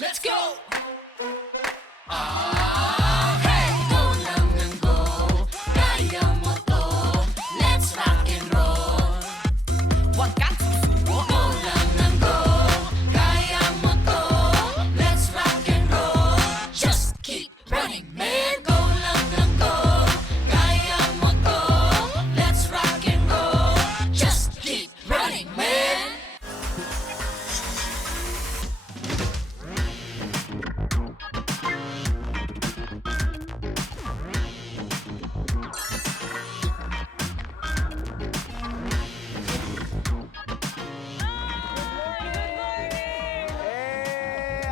Let's go! Hey! Go lang ng go, kaya mo to. Let's rock and roll. Huwag kang susuko. Go lang ng go, kaya mo to. Let's rock and roll. Just keep running, man. Go lang ng go, kaya mo to. Let's rock and roll. Just keep running, man.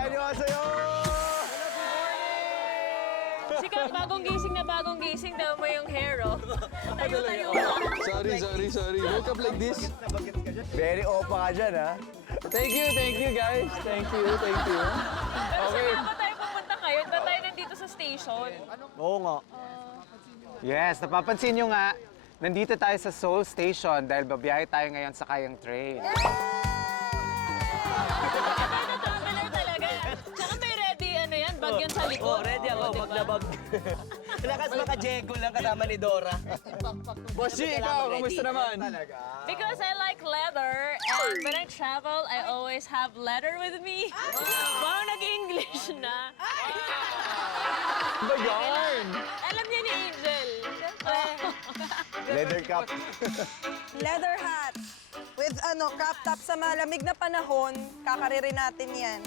안녕하세요. Sika, bagong gising daw mo yung hair, oh. Tayo-tayo ka. Sorry. Woke up like this. Very opa ka dyan, ha? Thank you, guys. Thank you. Pero Okay. saan ba tayo pupunta ngayon? Ba tayo nandito sa station? Oo nga. Yes, napapansin nyo nga, nandito tayo sa Seoul Station dahil babiyahe tayo ngayon sa kayang train. Tumbler talaga. Tsaka may ready, ano yan, bag yan sa likod. Oh, ready ako, Diba? maglabag. Lakas maka-jego lang kasama ni Dora. Boss G, ikaw, kamusta naman? Because I like leather, and when I travel, I always have leather with me. Wow, nag-English na. Ba yan? Alam niya ni Angel. Leather cap. Leather hat. With crop top sa malamig na panahon, kakaririn natin yan.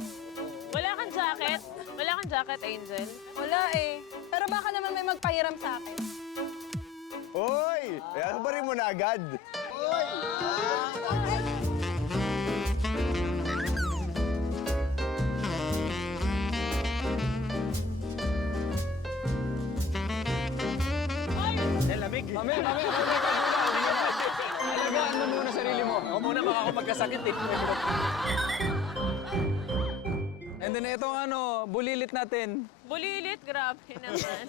Wala kang jacket? Wala kang jacket, Angel? Wala eh. Pero baka naman may magpahiram sa akin. Hoy! Ano ba rin mo na agad? Mami. Alagaan mo muna sarili mo. Ako muna, baka ako magkasakit eh. And then itong bulilit natin. Bulilit, grabe naman.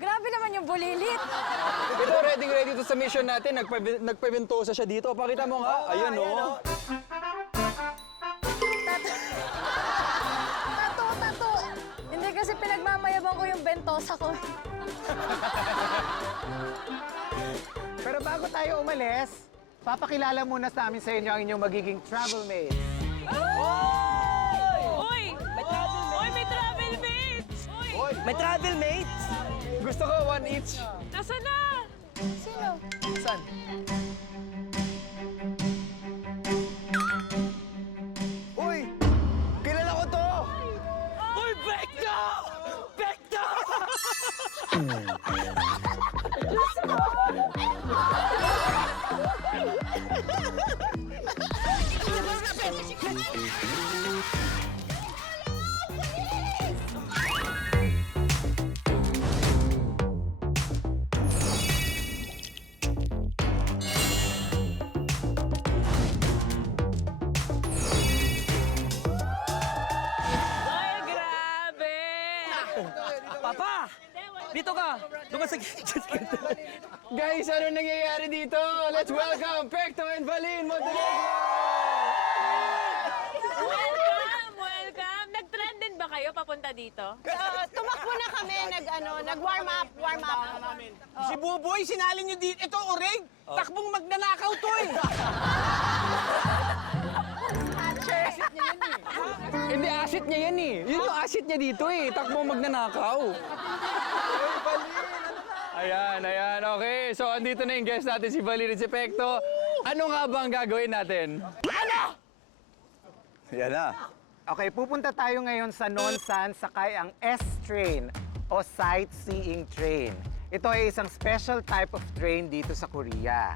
Grabe naman yung bulilit. Ito, ready to sa mission natin. Nagpaventosa siya dito. Pakita mo nga. Ayan, oh. Tato. Hindi kasi pinagmamayabang ko yung bentosa ko. Pero bago tayo umalis, papakilala muna sa amin sa inyo ang inyong magiging travel mates. Uy! Uy, may travel mates! Uy! May travel mates? Gusto ko one each. Nasaan na? Sino? Saan? Uy! Kilala ko to! Uy, Bekto! Bekto! Ay, grabe! Papa! Dito ka! Doon ka sa Guys, ano nangyayari dito? Let's welcome Pekto and Valin Montenegro! Welcome! Nag-trend din ba kayo papunta dito? Tumakbo na kami, nag-warm up. Si Buboy, sinali niyo dito. Ito, Oreg! Takbong magnanakaw to eh! Hindi, asset niya yan eh. Yun yung asset niya dito eh. Takbo magnanakaw. Ayan. Okay, so andito na yung guest natin, si Valin at si Pekto. Ano nga ba ang gagawin natin? Yan na. Okay, pupunta tayo ngayon sa Nonsan sakay ang S-Train o sightseeing train. Ito ay isang special type of train dito sa Korea.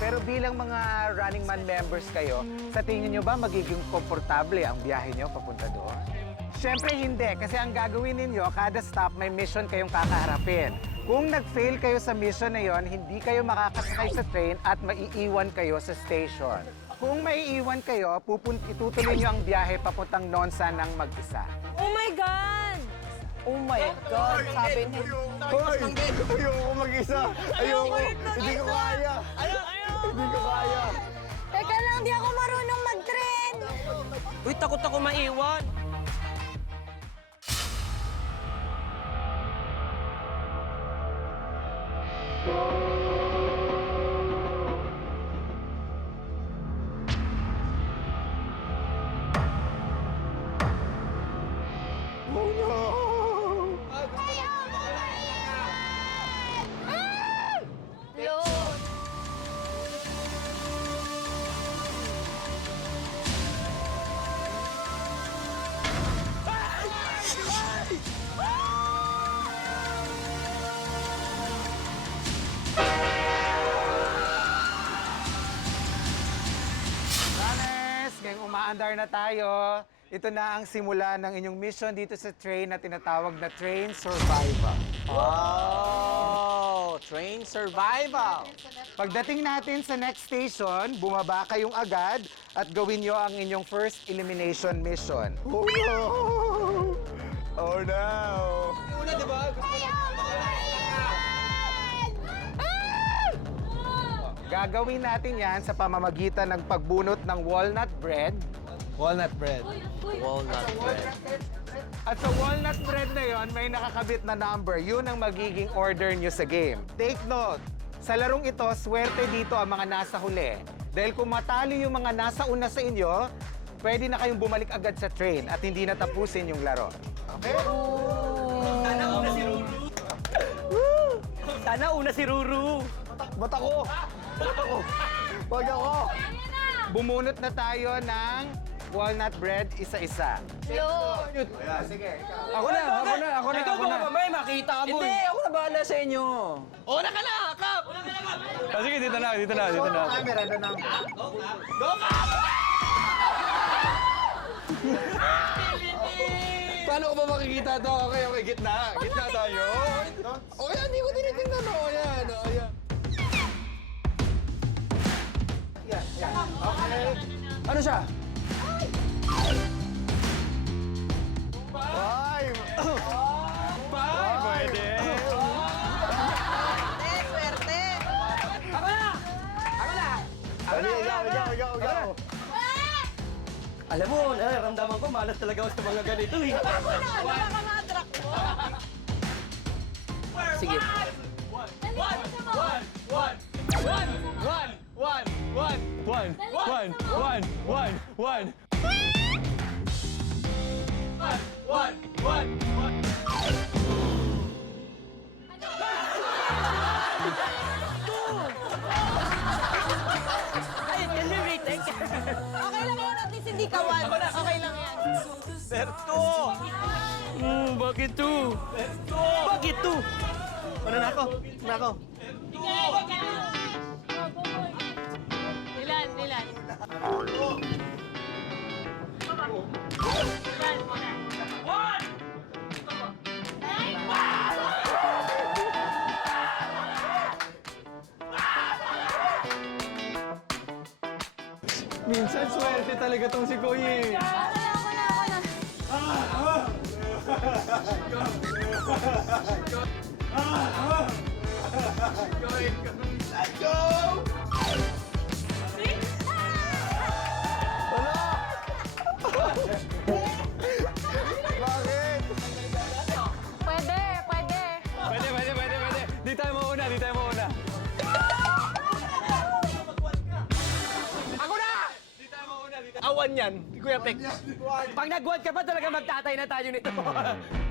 Pero bilang mga Running Man members kayo, sa tingin nyo ba magiging komportable ang biyahe nyo papunta doon? Siyempre hindi, kasi ang gagawin ninyo, kada stop may mission kayong kakaharapin. Kung nag-fail kayo sa mission na yon, hindi kayo makakasakay sa train at maiiwan kayo sa station. Kung maiiwan kayo, itutuloy nyo ang biyahe papuntang Nonsan ng mag-isa. Oh my God! Oh my God, sabi niya. Hoy! Ayoko mag-isa! Ayoko! Hindi ko kaya! Hindi ko kaya! Teka lang, di ako marunong mag-train. Uy, takot ako maiwan. Oh no! Runners, ngayong umaandar na tayo. Ito na ang simula ng inyong mission dito sa train na tinatawag na Train Survival. Oh, train survival. Pagdating natin sa next station, bumaba kayong agad at gawin nyo ang inyong first elimination mission. Oh no! Oh no! Una, di ba? Gagawin natin yan sa pamamagitan ng pagbunot ng walnut bread. Walnut bread. Walnut bread. At sa walnut bread na yon, may nakakabit na number. Yun ang magiging order nyo sa game. Take note, sa larong ito, swerte dito ang mga nasa huli. Dahil kung matalo yung mga nasa una sa inyo, pwede na kayong bumalik agad sa train at hindi na tapusin yung laro. Okay? Sana una si Ruru. Sana una si Ruru. Ba't ako? Ba't ako? Wag ako! Bumunot na tayo ng walnut bread isa-isa. Sige, ikaw. Ako na. Ikaw baka mamaya makita mo. Hindi, ako na bahala sa inyo. Una ka na, Kap! Sige, dito na. Camera na ng... Paano ko ba makikita to? Okay, gitna. Gitna tayo. O yan, hindi ko tinitingnan. O yan. Yan. Okay. Ano siya? Five! Pwede. Swerte. Ikaw. Alam mo, nararamdaman ko, malas talaga ako sa mga ganito eh. Baka madrak mo. Sige. Ay, can we retake? Okay lang yun, at least hindi kawan. Okay lang yan. Berto! Bakit to? Bakit to? Ano na ako? Ilan? Minsan swerte talaga tong si Kuya eh. Bakit? Pwede. Di tayo mauna. Awan yan, Kuya Tek. Pag nag-1 ka pa talaga magtatay na tayo nito.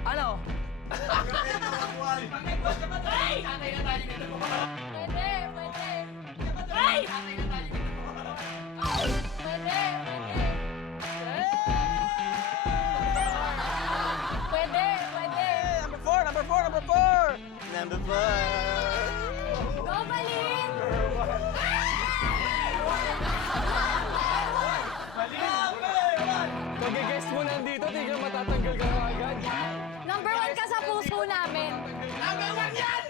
Ano? Pag nag-1 ka pa talaga magtatay na tayo nito. Number 4. Number 4. Pag-guess mo nandito, tignan matatanggal ka na agad. Number 1 ka sa puso namin. Number 1 yan!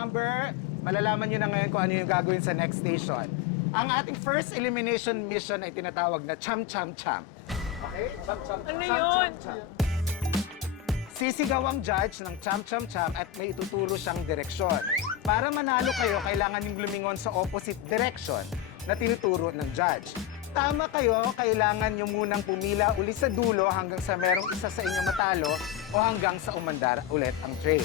number, malalaman nyo na ngayon kung ano yung gagawin sa next station. Ang ating first elimination mission ay tinatawag na Cham Cham Cham. Okay? Ano yun? Sisigaw ang judge ng Cham Cham Cham at may ituturo siyang direksyon. Para manalo kayo, kailangan yung lumingon sa opposite direction na tinuturo ng judge. Tama kayo, kailangan nyo munang pumila uli sa dulo hanggang sa merong isa sa inyo matalo o hanggang sa umandar ulit ang train.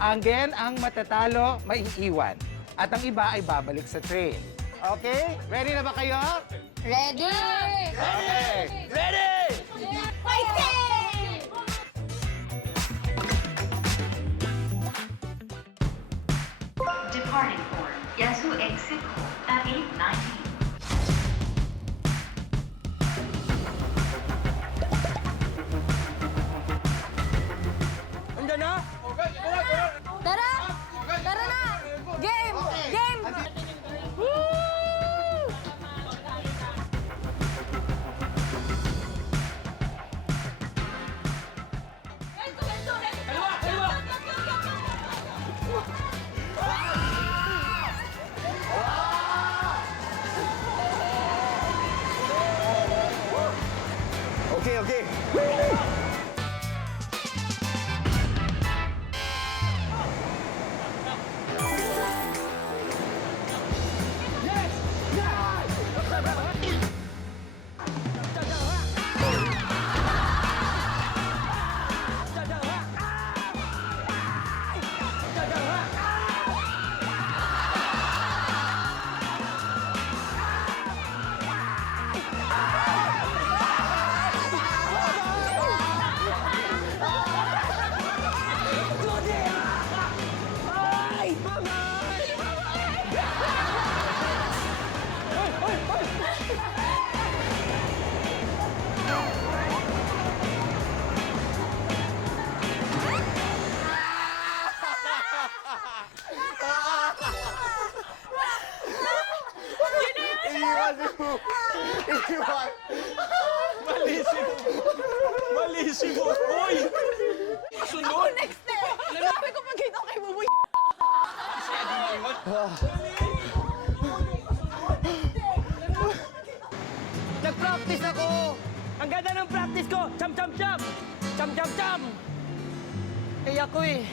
Again, ang matatalo, maiiwan. At ang iba ay babalik sa train. Okay? Ready na ba kayo? Ready! Okay. Ready! Fighting! Departing for Yasu Exit at 819. Andiyan na? Tara! Tara na! Game! Game! Okay, okay. Malissimo! Uy! Sunod! Next eh! Sabi ko pag ito kay Buboy. Nag-practice ako! Ang ganda ng practice ko! Cham, cham, cham! Cham, cham, cham! Eh ako eh.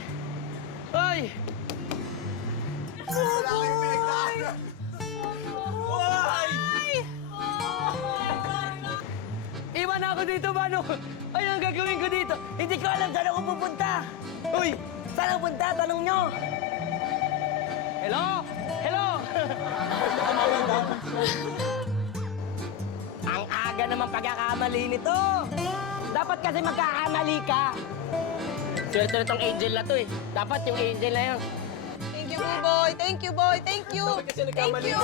Ay! Iwan ako dito, Mano! Ano ang gagawin ko dito? Hindi ko alam saan ako pupunta! Uy! Saan ako punta? Tanong nyo! Hello? Hello? Ang aga naman pagkakamali nito! Dapat kasi magkakamali ka! Swerte na tong angel na to eh. Dapat yung angel na yan. Thank you, Buboy. Thank you, boy. Thank you. Thank you.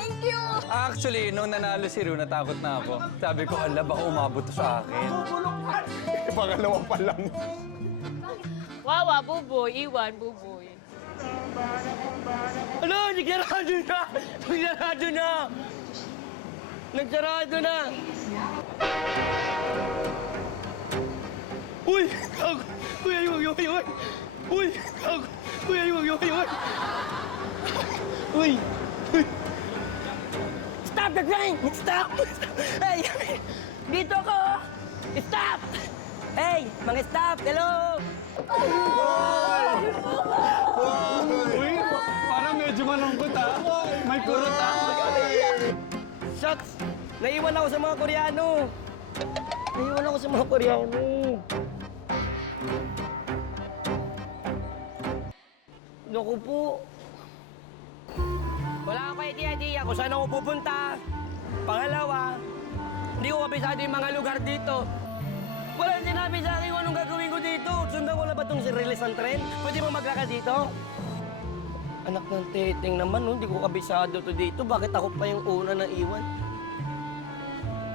Thank you. Actually, nung nanalo si Rue, natakot na ako. Sabi ko, ala, baka umabot to sa akin. Pangalawa pa lang. Wawa, buboy. Iwan, buboy. Ano? Nagsarado na! Nagsarado na! Nagsarado na! Uy! Gago! Uy, ay, uy, uy, uy! Uy! Gago! Uy, ay, uy, uy, uy! Uy! Uy! Stop the train! Stop! Hey! Dito ako! Stop! Hey! Mga stop! Hello! Uy, parang medyo malungkot ha. May kurot ha. Shucks! Naiwan ako sa mga Koreano! Naiwan ako sa mga Koreano! Naku po! Wala akong idea kung saan ako pupunta. Pangalawa, hindi ko kabisado yung mga lugar dito. Wala sinabi sa akin kung anong gagawin ko dito. Sundan ko na ba itong release ng tren? Pwede mo maglakad dito? Anak ng teteng naman, no? Hindi ko kabisado to dito. Bakit ako pa yung una na iwan?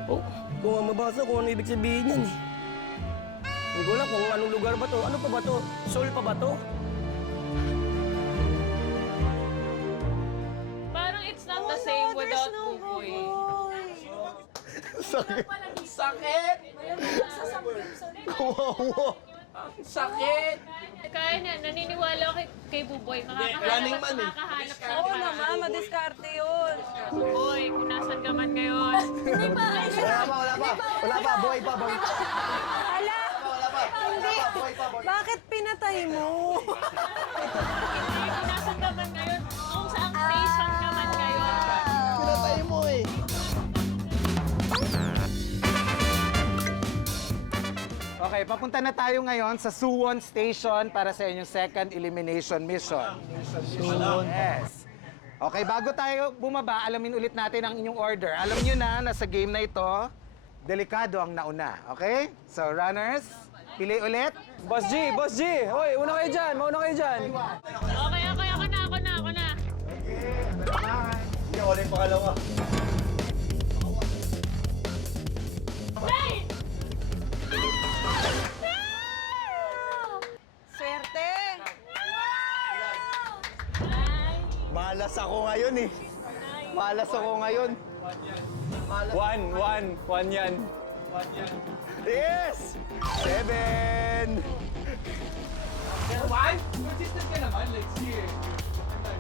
Oh, kung nga mabasa kung ano ibig sabihin yan eh. Hindi ko alam kung anong lugar ba to. Ano pa ba to? Seoul pa ba to? Parang it's not the same without buboy. Sakit! Sakit! Kawawa! Sakit! Kaya na, naniniwala ako kay Buboy. running man eh. Makakahanap siya. Oo naman, madiskarte yun. Buboy, kung nasan ka man ngayon. Hindi pa. Wala pa, buhay pa. Ala! Hindi! Bakit pinatay mo? Hindi, kung nasan ka man ngayon. Kung saang station ka man ngayon. Okay, papunta na tayo ngayon sa Suwon Station para sa inyong second elimination mission. Suwon. Yes. Okay, bago tayo bumaba, alamin ulit natin ang inyong order. Alam nyo na sa game na ito, delikado ang nauna. Okay? So, runners, pili ulit. Boss G! Hoy, una kayo dyan! Mauna kayo dyan! Okay, ako na. Hindi ako na yung pangalawa. Swerte! Malas ako ngayon eh. Malas ako ngayon. One yan. Yes! 7!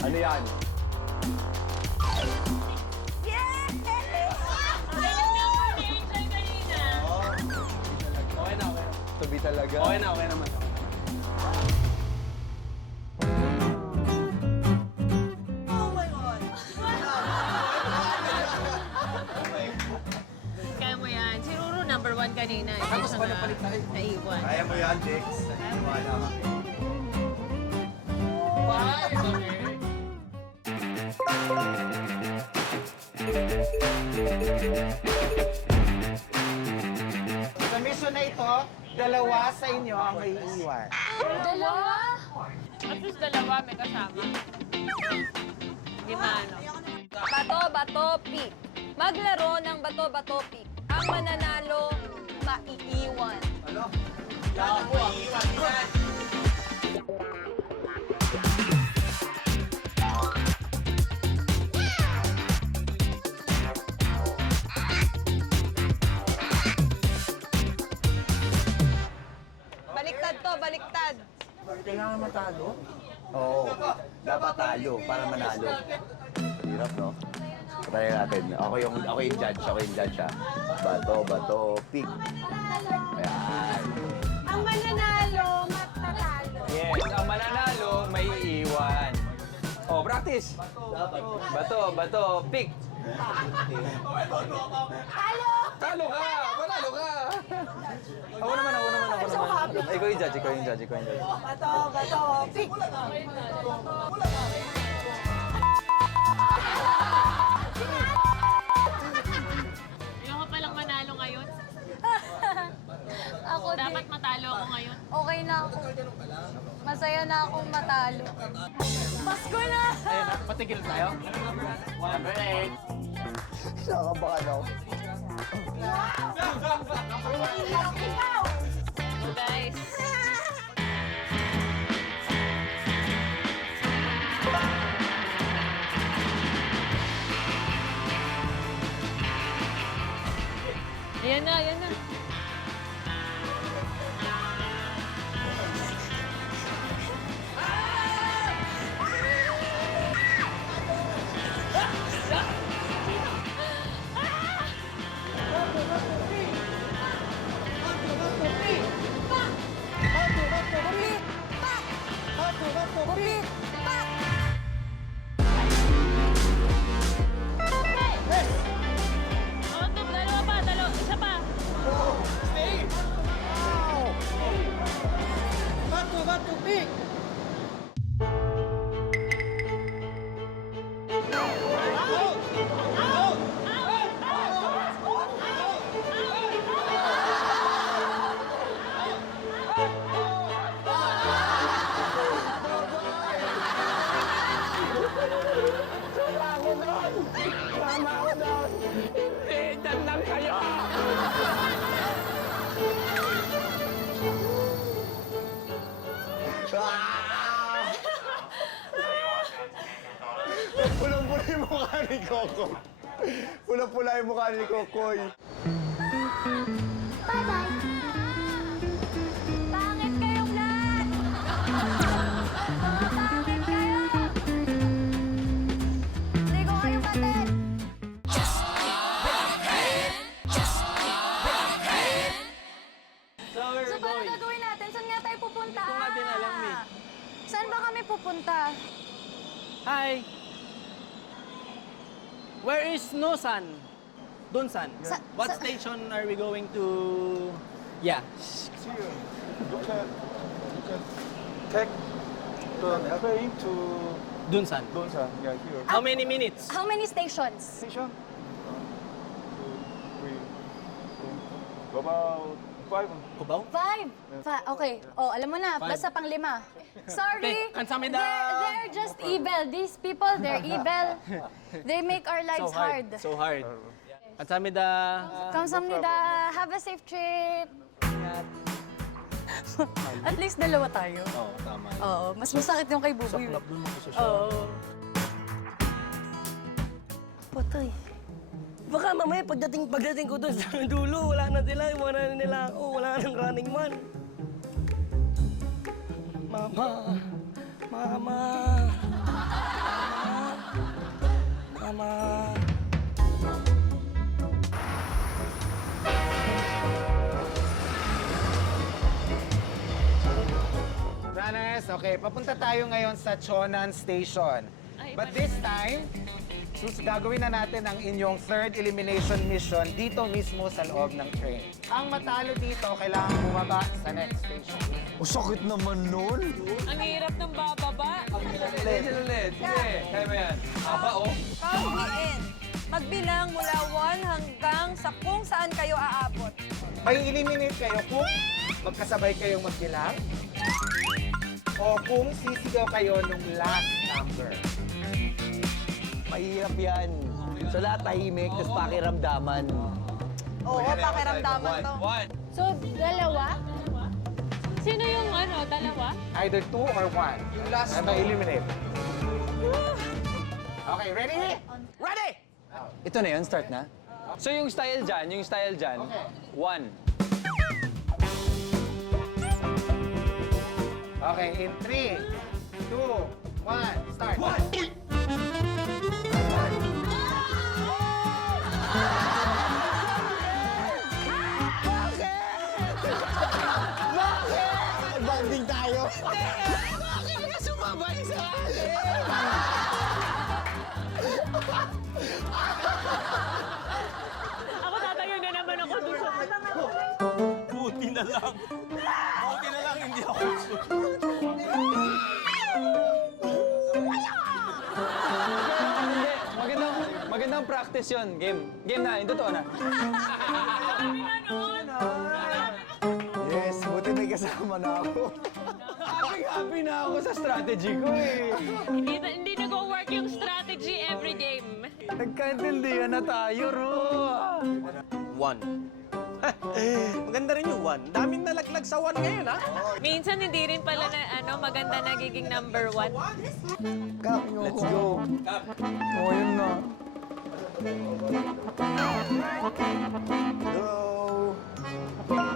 Ano yan? Yes! Ganyan na ako na-enjoy kanina. Tabi talaga. Okay naman. Oh my God! Kaya mo yan. Si Ruru, number 1 kanina. Tapos pa napalit tayo. Naiwan. Kaya mo yan, Dex. Wala ka. Sa mission na ito, dalawa sa inyo ang may iiwan. Dalawa? At least dalawa may kasama. Hindi maano. Bato-bato pick. Maglaro ng bato-bato pick. Ang mananalo, maiiwan. Baliktad to, baliktad. Kailangan matalo? Oo. Dapat talo para manalo. Hirap, no? Patayin natin. Ako yung judge ha. Bato, pick. Ayan. Ang mananalo, matatalo. Yes, ang mananalo, may iiwan. Oh, practice! Bato, pick! Talo ka! Manalo ka! Ako naman. Ikaw yung judge. Bato-bato pick. Ayoko palang manalo ngayon. Ako din. Dapat matalo ako ngayon. Okay na ako. Masaya na akong matalo. Pasko na! Patigil tayo. Nakakabakan ako. So guys, Yan na. Dalawa, isa pa. Pulang-pula yung mukha ni Coco. Pulang-pula yung mukha ni Kokoy. Bye-bye! Pangit kayong lahat! Hi. Where is Nosan? Dunsan. What station are we going to? Yeah. You can take the train to Dunsan. Donsan. Yeah, here. How many minutes? How many stations? Station? 2, 3, 4. About 5. Kubaw? 5. Okay. Oh, alam mo na. Basta pang 5. Sorry. Kansamnida. They're just evil. These people, they're evil. They make our lives hard. So hard. Kansamida. Kamsamnida. Have a safe trip. At least dalawa tayo. Oo, tama. Oo. Mas masakit yung kay Buboy. Saklap dun ako sa show. Oo. Patay. Baka mamaya pagdating ko doon sa dulo, wala na sila, iwanan na nila ako, wala nang running man. Mama, mama, mama. Runners, okay, papunta tayo ngayon sa Chonan Station. But this time, gagawin na natin ang inyong third elimination mission dito mismo sa loob ng train. Ang matalo dito, kailangan bumaba sa next station. Oh, sakit naman nun. Ang hirap ng bababa. Ulit. Sige, kaya mo yan. Aba, oh. Count me in. Magbilang mula 1 hanggang sa kung saan kayo aabot. May eliminate kayo kung magkasabay kayong magbilang o kung sisigaw kayo nung last number. Mahirap yan. So lahat tahimik, tapos pakiramdaman. Oo, pakiramdaman to. So, dalawa? Sino yung dalawa? Either 2 or 1. Yung last ay may eliminate. Okay, ready? Ready! Ito na yun, start na. So yung style dyan, 1. Okay, in 3, 2, 1, start. Banding tayo. Ako tatayo na naman ako doon sa... Buti na lang. Buti na lang, hindi ako. Hindi, magandang practice yun. Game na, yung totoo na. Yes, buti may kasama na ako. Happy na ako sa strategy ko eh. Hindi nag-work yung strategy every game. Nagkaintindihan na tayo, Ro. 1. Maganda rin yung 1. Daming nalaglag sa 1 ngayon, ha? Minsan hindi rin pala na maganda nagiging number 1. Let's go. Oh, yun na. Hello.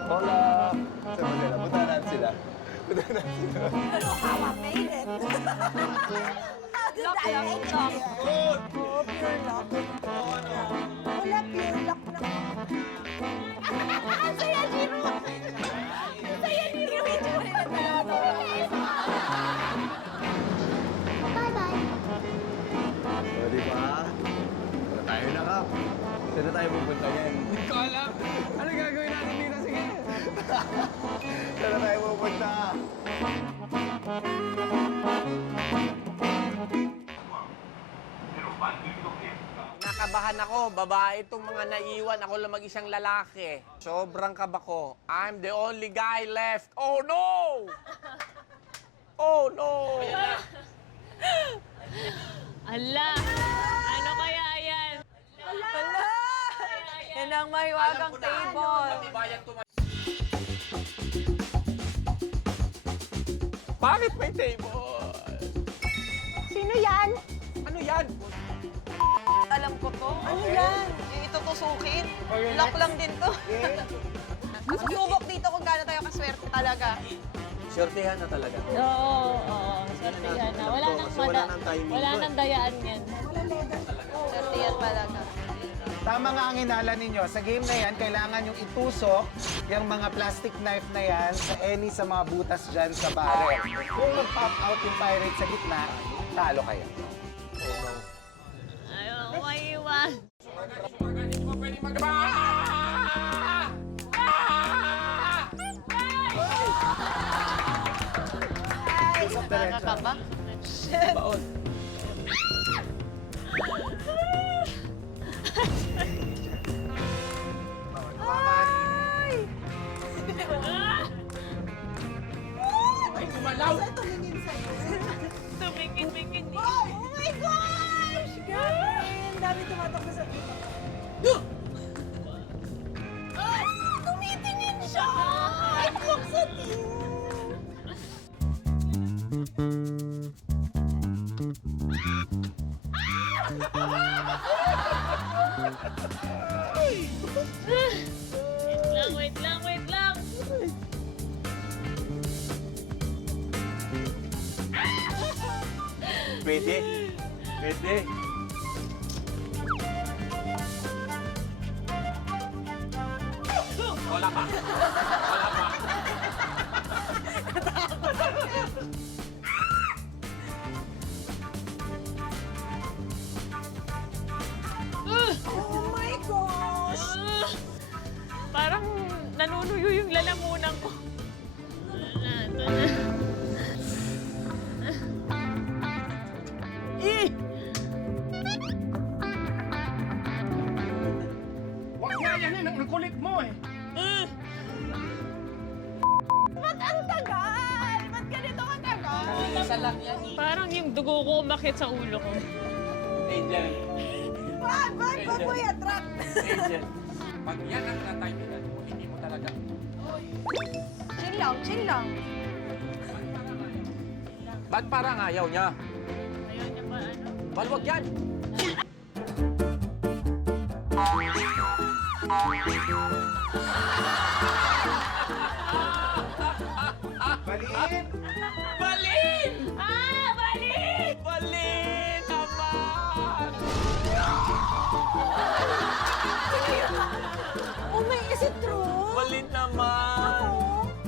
Hola. Saan sila? Punta natin sila. Hawa, made it. Lock, lock, lock. Oh, pure luck. Wala, pure luck na. Ang saya, Jiro! Ang saya, Jiro! O, di ba? Wala tayo na, Kap. Saan na tayo pupunta yan? Hindi ko alam. Ano gagawin natin dito? Sige. Saan na tayo pupunta? Nakabahan ako, babae itong mga naiwan. Ako lang mag-isang lalaki. Sobrang kaba ko. I'm the only guy left. Oh no! Oh no! Ala! Ano kaya yan? Wala! Yan ang mahiwagang table. Bakit may table? Sino yan? Ano yan? Alam ko to. Ano yan? Yung itutusukin. Lock lang din to. Susubok dito kung gaano tayo kaswerte talaga. Swertehan na talaga. Oo. Sortihan na. Wala nang dayaan yan. Swerte yan talaga. Tama nga ang hinala ninyo. Sa game na yan, kailangan yung itusok yung mga plastic knife na yan sa mga butas dyan sa barrel. Kung mag-pop out yung pirate sa gitna, talo kayo. naman. Nakakaba? Baon. Ay! Ay, gumalaw! Tumingin-tingin din. Oh my gosh! Grabe! Ang dami tumatakbo sa dito. Tumitingin siya! Ay, kok sa tingin! Wait lang. Pwede. Pwede. Wala pa. Wala pa. Oh my gosh! Parang nanunuyo yung lalamunan ko. Ito na. Huwag nga yan eh. Ang kulit mo eh. Ba't ang tagal? Ba't ganito katagal? Isa lang yan. Parang yung dugo ko umakit sa ulo ko. Angel. Ba't mo i-attract? Angel. Pag yan ang natimingan mo, hindi mo talaga. Chill lang. Ba't parang ayaw niya? Ayaw niya pa ano. Balwag yan. Balin! Balin! Balik! Balin naman! Oh my, is it true? Balin naman!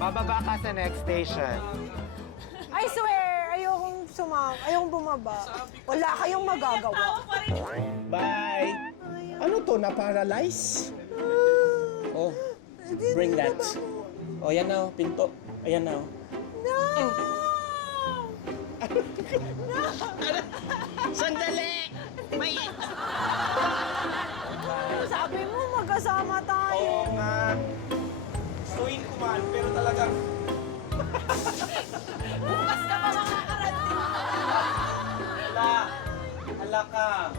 Bababa ka sa next station. I swear, ayokong bumaba. Wala kayong magagawa. Bye! Ano to, na-paralyze? Oh, bring that. Oh, yan na, oh, pinto. Ayan na, oh. Sandali! May... Sabi mo, magkasama tayo. nga. Gustuin ko man, pero talagang... Bukas ka pa makakarating. Hala ka.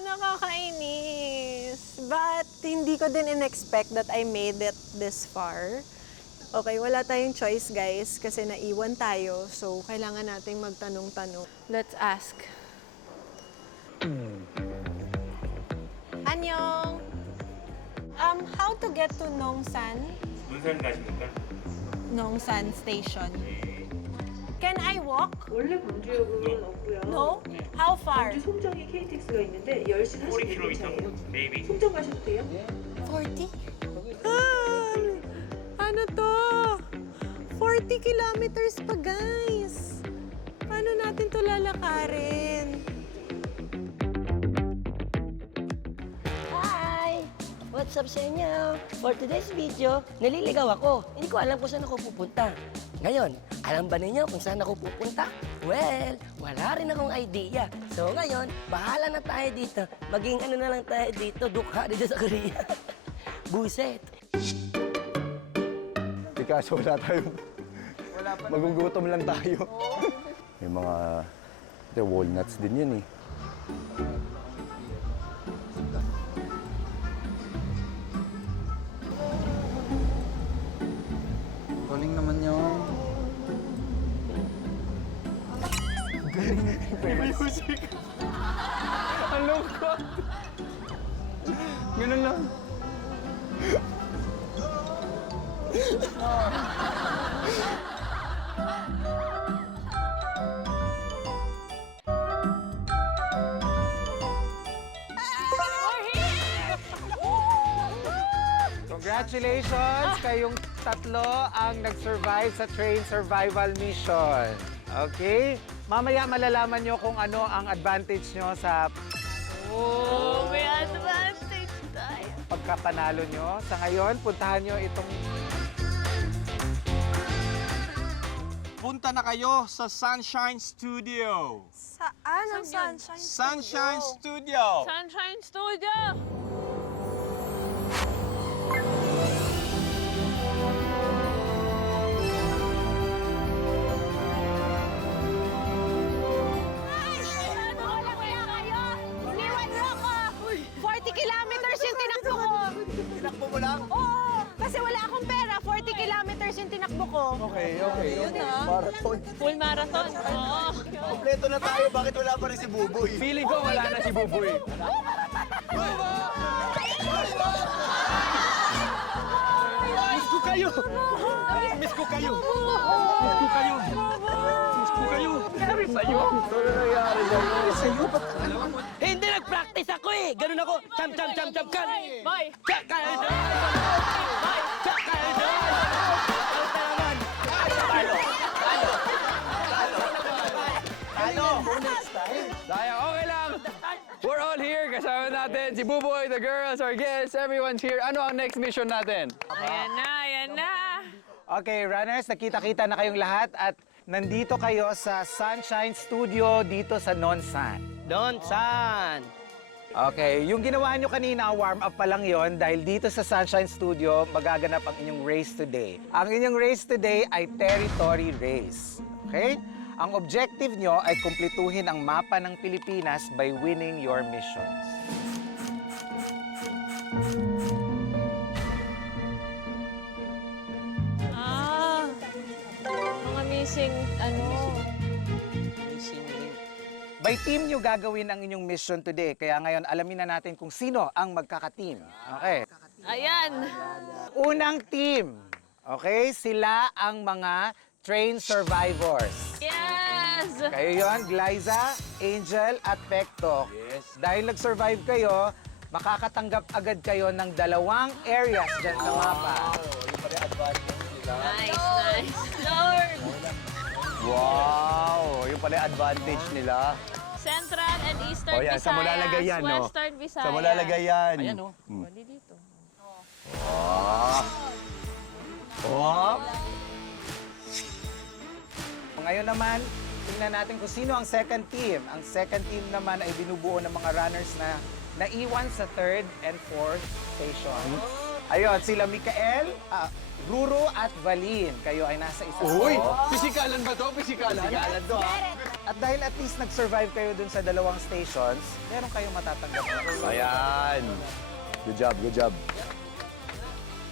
Nakakainis. But hindi ko din in-expect that I made it this far. Okay, wala tayong choice, guys, kasi naiwan tayo. So, kailangan nating magtanong-tanong. Let's ask. Annyeong! How to get to Nongsan? 문산 가십니까? Nongsan Station. Can I walk? 원래 광주역은 없고요. No? How far? 광주 송정에 KTX가 있는데 10시 45분이에요. maybe. 송정 가셔도 돼요? 40? Ano to? 40 kilometers pa, guys. Paano natin to lalakarin? Hi! What's up sa inyo? For today's video, naliligaw ako. Hindi ko alam kung saan ako pupunta. Ngayon, alam ba ninyo kung saan ako pupunta? Well, wala rin akong idea. So ngayon, bahala na tayo dito. Maging ano na lang tayo dito, dukha dito sa Korea. Buset! Di kaso wala tayong... Magugutom lang tayo. May mga... walnuts din yan eh. Calling naman yun. Music. Ang lungkot. Ganun lang. Congratulations! Kayong tatlo ang nag-survive sa train survival mission. Okay? Mamaya malalaman nyo kung ano ang advantage nyo sa Oh, may advantage tayo. pagkapanalo nyo. Sa ngayon, puntahan nyo itong... Punta na kayo sa Sunshine Studio. Saan ang Sunshine Sunshine Studio. Sunshine Studio! Wala kaya kayo! Iniwan niyo ako! 40 kilometers yung tinakbo ko! Tinakbo mo lang? Oo! Kasi wala akong pera. 40 kilometers yung tinakbo ko. Okay. Yun na. Marathon. Full marathon. Oo. Kompleto na tayo. Bakit wala pa rin si Buboy? Feeling ko wala na si Buboy. Miss ko kayo! Miss ko kayo! Miss ko kayo! Miss ko kayo! Sa'yo? Sa'yo? Hindi, nag-practice ako eh! Ganun ako! Cham, cham, cham, cham, cham! Boy! Sayang, okay lang. We're all here. Kasama natin si Buboy, the girls, our guests, everyone's here. Ano ang next mission natin? Ayan na, ayan na. Okay, runners, nakita-kita na kayong lahat at nandito kayo sa Sunshine Studio dito sa Nonsan. Don San! Okay, yung ginawa nyo kanina, warm up pa lang yon dahil dito sa Sunshine Studio, magaganap ang inyong race today. Ang inyong race today ay territory race. Okay? Ang objective nyo ay kumpletuhin ang mapa ng Pilipinas by winning your missions. Mga missing, By team nyo gagawin ang inyong mission today. Kaya ngayon, alamin na natin kung sino ang magkaka-team. Okay? Ayan. Unang team. Okay? Sila ang mga train survivors. Yes! Kayo yon, Glyza, Angel, at Pekto. Yes. Dahil nag-survive kayo, makakatanggap agad kayo ng 2 areas dyan sa mapa. Nice, nice. Lord! Wow! Yung pala yung advantage nila. Central and Eastern Oh, yan. Visayas. Saan mo lalagay yan, no? Western Visayas. Saan mo lalagay yan? Ayan, oh. Pwede dito. Oh. Ngayon naman, tingnan natin kung sino ang second team. Ang second team naman ay binubuo ng mga runners na naiwan sa 3rd and 4th station. Ayun, sila Mikael, Ruru at Valin. Kayo ay nasa isa. Uy! Pisikalan ba to? Pisikalan? Pisikalan to, ha? At dahil at least nag-survive kayo dun sa 2 stations, meron kayong matatanggap na reward. Ayan. Good job, good job.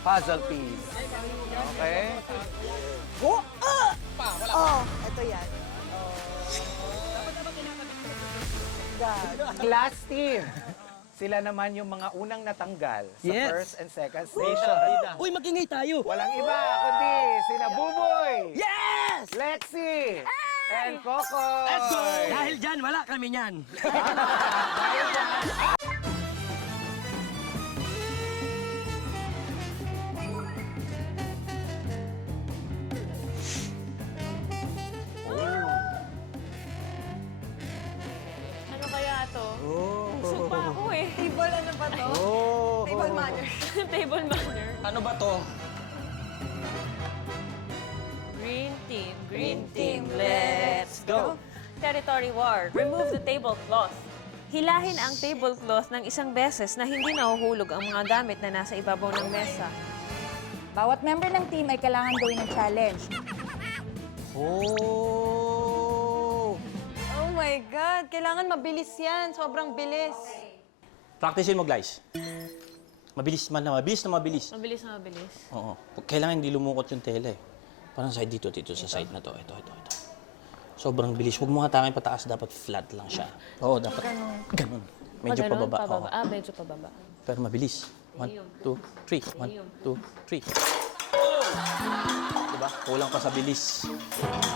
Puzzle piece. Okay? Oh! Oh! Ito yan. Last team. Sila naman yung mga unang natanggal sa Yes. first and second station. Uy, mag-ingay tayo! Walang iba kundi sina Buboy, Yes! Lexi, and Coco. Let's go! Dahil dyan, wala kami niyan. Ano kaya to? Busog pa ako eh. Table ano ba to? Table manner. Table manner. Ano ba to? Green team, let's go! Territory war. Remove the tablecloth. Hilahin ang tablecloth ng isang beses na hindi nahuhulog ang mga gamit na nasa ibabaw ng mesa. Bawat member ng team ay kailangan gawin ng challenge. Oh my God! Kailangan mabilis yan. Sobrang bilis. Practicein mo, guys. Mabilis man na mabilis na mabilis. Mabilis na mabilis. Oo. Kailangan hindi lumukot yung tela eh. Parang side dito sa side na to. Ito. Sobrang bilis. Huwag mo hatakin pataas. Dapat flat lang siya. Oo, dapat ganun. Medyo Ganun, pababa. Oo. Medyo pababa. Pero mabilis. 1, 2, 3. 1, 2, 3. Diba? Kulang pa sa bilis.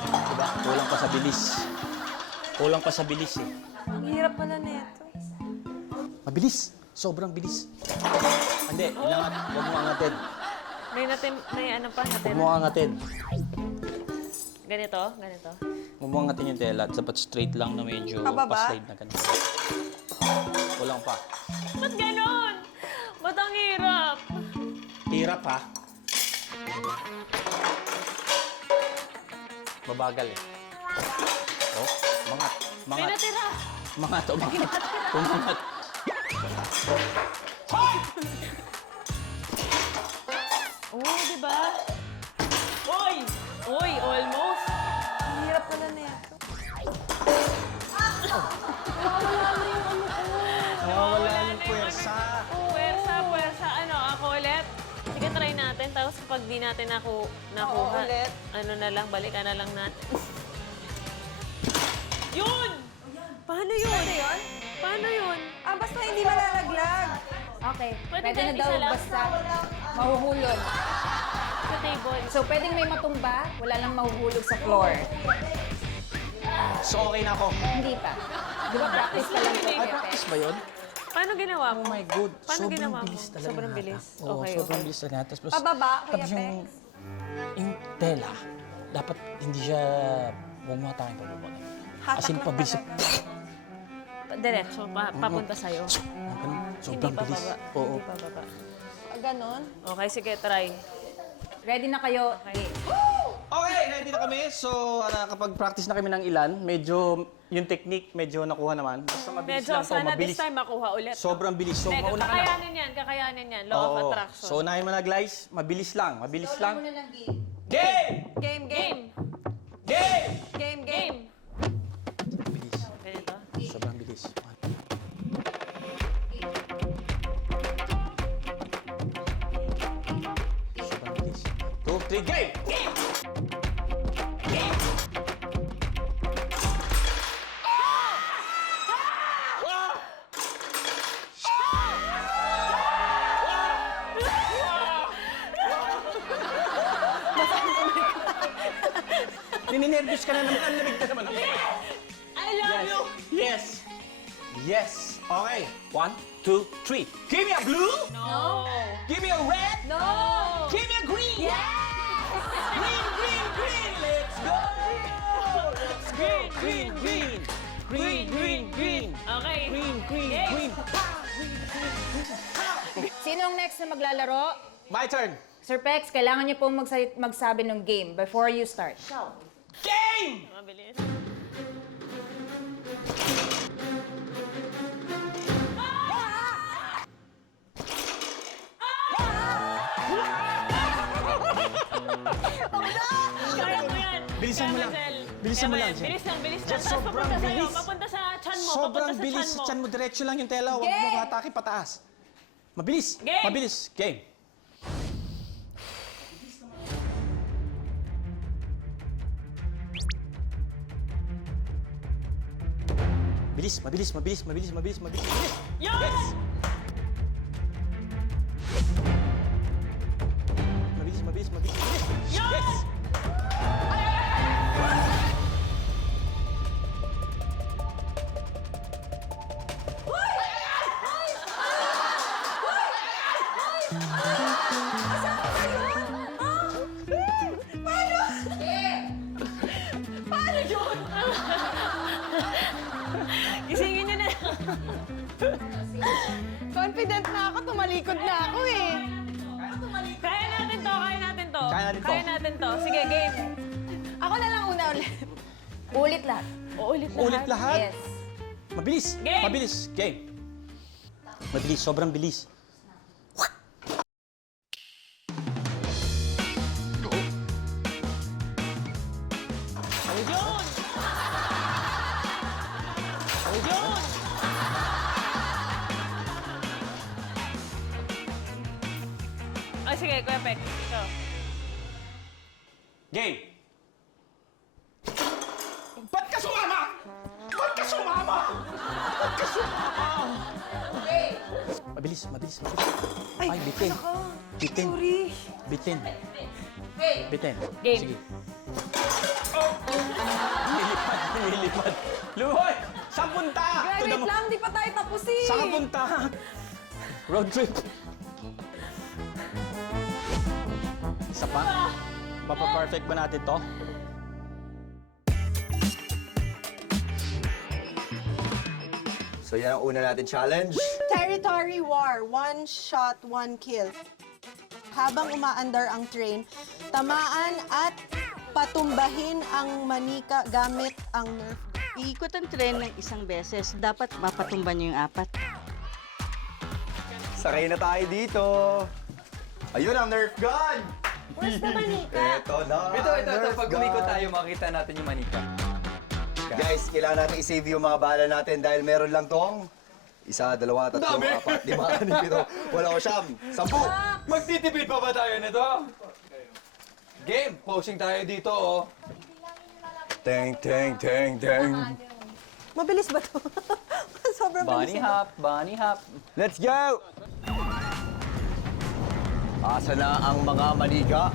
Diba? Kulang pa sa bilis. Kulang pa sa bilis eh. Ang hirap pala nito. Mabilis. Sobrang bilis. Hindi, ilangat. Huwag mo angatin. May ano pa, Huwag natin. mo angatin. Ganito, ganito. Huwag mo angatin yung tela. Dapat straight lang na medyo Pababa? pa-slide na ganito. Kulang pa. Ba't ganon? Ba't ang hirap? Hirap ha. Mabagal eh. Oh, mangat. May Mangat. natira. Mangat, umangat. Umangat. Oo, di ba? Uy! Uy, almost. Ang hirap pala na ito. Nawawala ng puwersa. Puwersa. Ano, ako ulit? Sige, try natin. Tapos pag di natin nakuha, ulit. ano na lang, balikan na lang natin. Yun! Paano yun? Pwede yun? Paano yun? Ah, basta hindi malalaglag. Okay, Pwede pwede na kahit daw isa lang. basta mahuhulog. Sa table. So, pwedeng may matumba, wala lang mahuhulog sa floor. So, okay na ako. Hindi pa. Di ba practice ka lang ito, Ay, practice ba yun? Paano ginawa mo? Oh my God. Paano Sobrang ginawa mo? bilis talaga. Sobrang nata. bilis. Oo, Okay, sobrang okay. bilis talaga. Tapos, Pababa, Kuya tapos yung tela, dapat hindi siya, huwag mo hatakin pababa. As in, lang pabilis. talaga. Diretso, papunta sa'yo. Sobrang Hindi pa bilis. baba. Oo. Hindi pa baba. Ganon. Okay, sige, try. Ready na kayo? Okay, ready na kami. So, kapag practice na kami ng ilan, medyo yung technique medyo nakuha naman. Basta mabilis Medyo, lang to, sana mabilis. this time makuha ulit. Sobrang bilis. So, Teka, mauna ka na. kakayanin yan. Law of Oo. attraction. So, unahin mo na, guys. Mabilis lang. Mabilis lang. game. Game! Game, game. Game! Game! Game, game. Game! Bilis. Ganito. Sobrang bilis. Sobrang bilis. 2, 3, game! Nininervous ka na naman. Ang lamig ka naman. I love you! Yes. Yes. Okay. 1, 2, 3. Give me a blue. No! Give me a red. No! Give me a green. Green, green, green. Let's go. Let's go. Green, green. Green, green, green. Okay. Green, green, Game. green. Sino ang next na maglalaro? My turn. Sir Pex, kailangan niyo pong magsabi ng game before you start. Game! Mabilis. Kaya mo yan. Bilisan mo Kaya lang. Marcel. Bilisan mo Kaya lang, yan. Jen. Bilis lang, bilis lang. Just Tapos sobrang papunta sa'yo. bilis. Papunta sa chan mo. Sobrang Papunta sa bilis. chan mo. Chan mo, diretso lang yung tela. Huwag mo hatake pataas. Mabilis. Game! Mabilis. Game. Bilis, mabilis, mabilis, mabilis, mabilis, mabilis, mabilis. Yun! Yes! Mabilis, mabilis, mabilis, mabilis. Yun! Yes! Gisingin niyo na. Confident na ako, tumalikod na ako eh. Kaya natin to, kaya natin to. Kaya natin to. Kaya natin to. Sige, game. Ako na lang una ulit. Ulit lahat. Uulit lahat. Ulit lahat? Yes. Mabilis. Game! Mabilis. Game. Mabilis, sobrang bilis. Yun! Yun! Oh, sige, Kuya Pek. Ikaw. Game! Ba't ka sumama? Ba't ka sumama? Ba't ka sumama? Mabilis, mabilis, mabilis. Ay, bitin. Bitin. Sorry. Bitin. Bitin. Game. Sige. Lumilipad, lumilipad. Luhoy! Saan punta? To the Wait lang, di pa tayo tapos eh. Saan ka punta? Road trip. Isa pa? Mapa-perfect ba natin to? So yan ang una natin challenge. Territory war, 1 shot, 1 kill. Habang umaandar ang train, tamaan at patumbahin ang manika gamit ang Nerf gun. Iikot ang tren ng isang beses. Dapat mapatumba niyo yung 4. Sakay na tayo dito. Ayun ang Nerf gun! Where's the manika? Ito na, Ito. Nerf Pag gun. umikot tayo, makita natin yung manika. Guys, kailangan natin i-save yung mga bala natin dahil meron lang tong 1, 2, 3, 4, 5, 6, 7, 8, 9, 10. Magtitipid pa ba tayo nito? Game! Posing tayo dito, oh. Teng, teng, teng, teng. Mabilis ba to? Sobrang Bunny bilis. hop, bunny hop. Let's go! Asa na ang mga manika?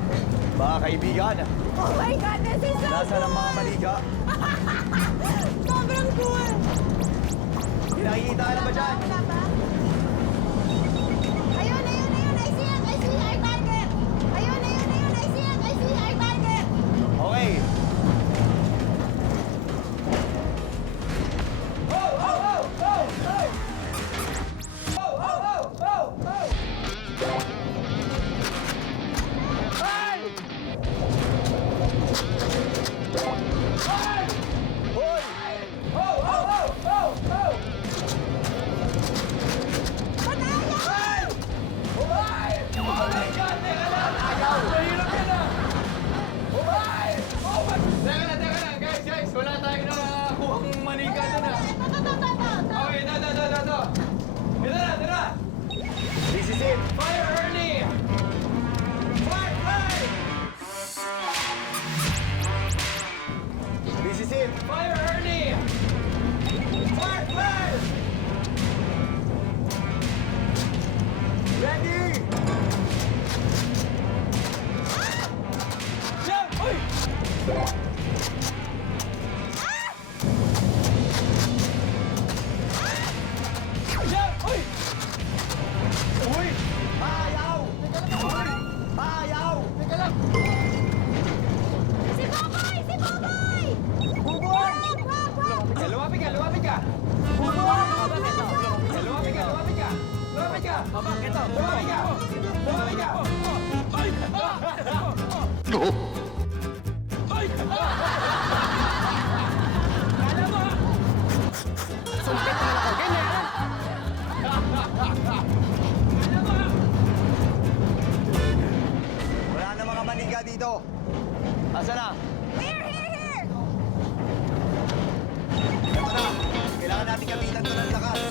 Mga kaibigan, Oh my God, this is so nasa ang mga manika? sobrang cool! Nakikita ka na ba dyan? Wala ba? Ayun, ayun, ayun! I see it! I see our target! Ayun, ayun, ayun! I see it! I see our target! Okay. Teka na, guys. Wala tayong nakakuhang manika doon, ah. Okay, ito. Ito na. This is it. Fire, Ernie! Fire! This is it. Fire, Ernie! Fire! Ready? Jump! Uy! Jump! Uy! Uy! Ayaw! Uy! Ayaw! Teka lang! Si Boboy! Si Boboy! Buboy! Lumapit ka! Lumapit ka! Wala na mga manika dito. Asa na? Here! Ito na. Kailangan natin kapitan to ng lakas.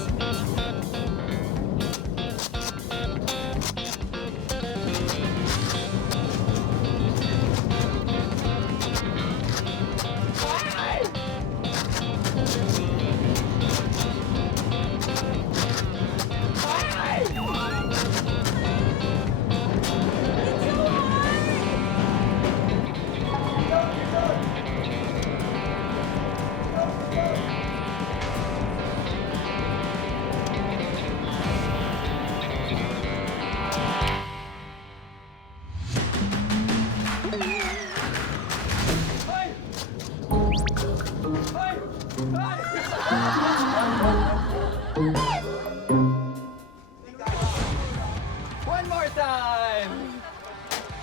One more time!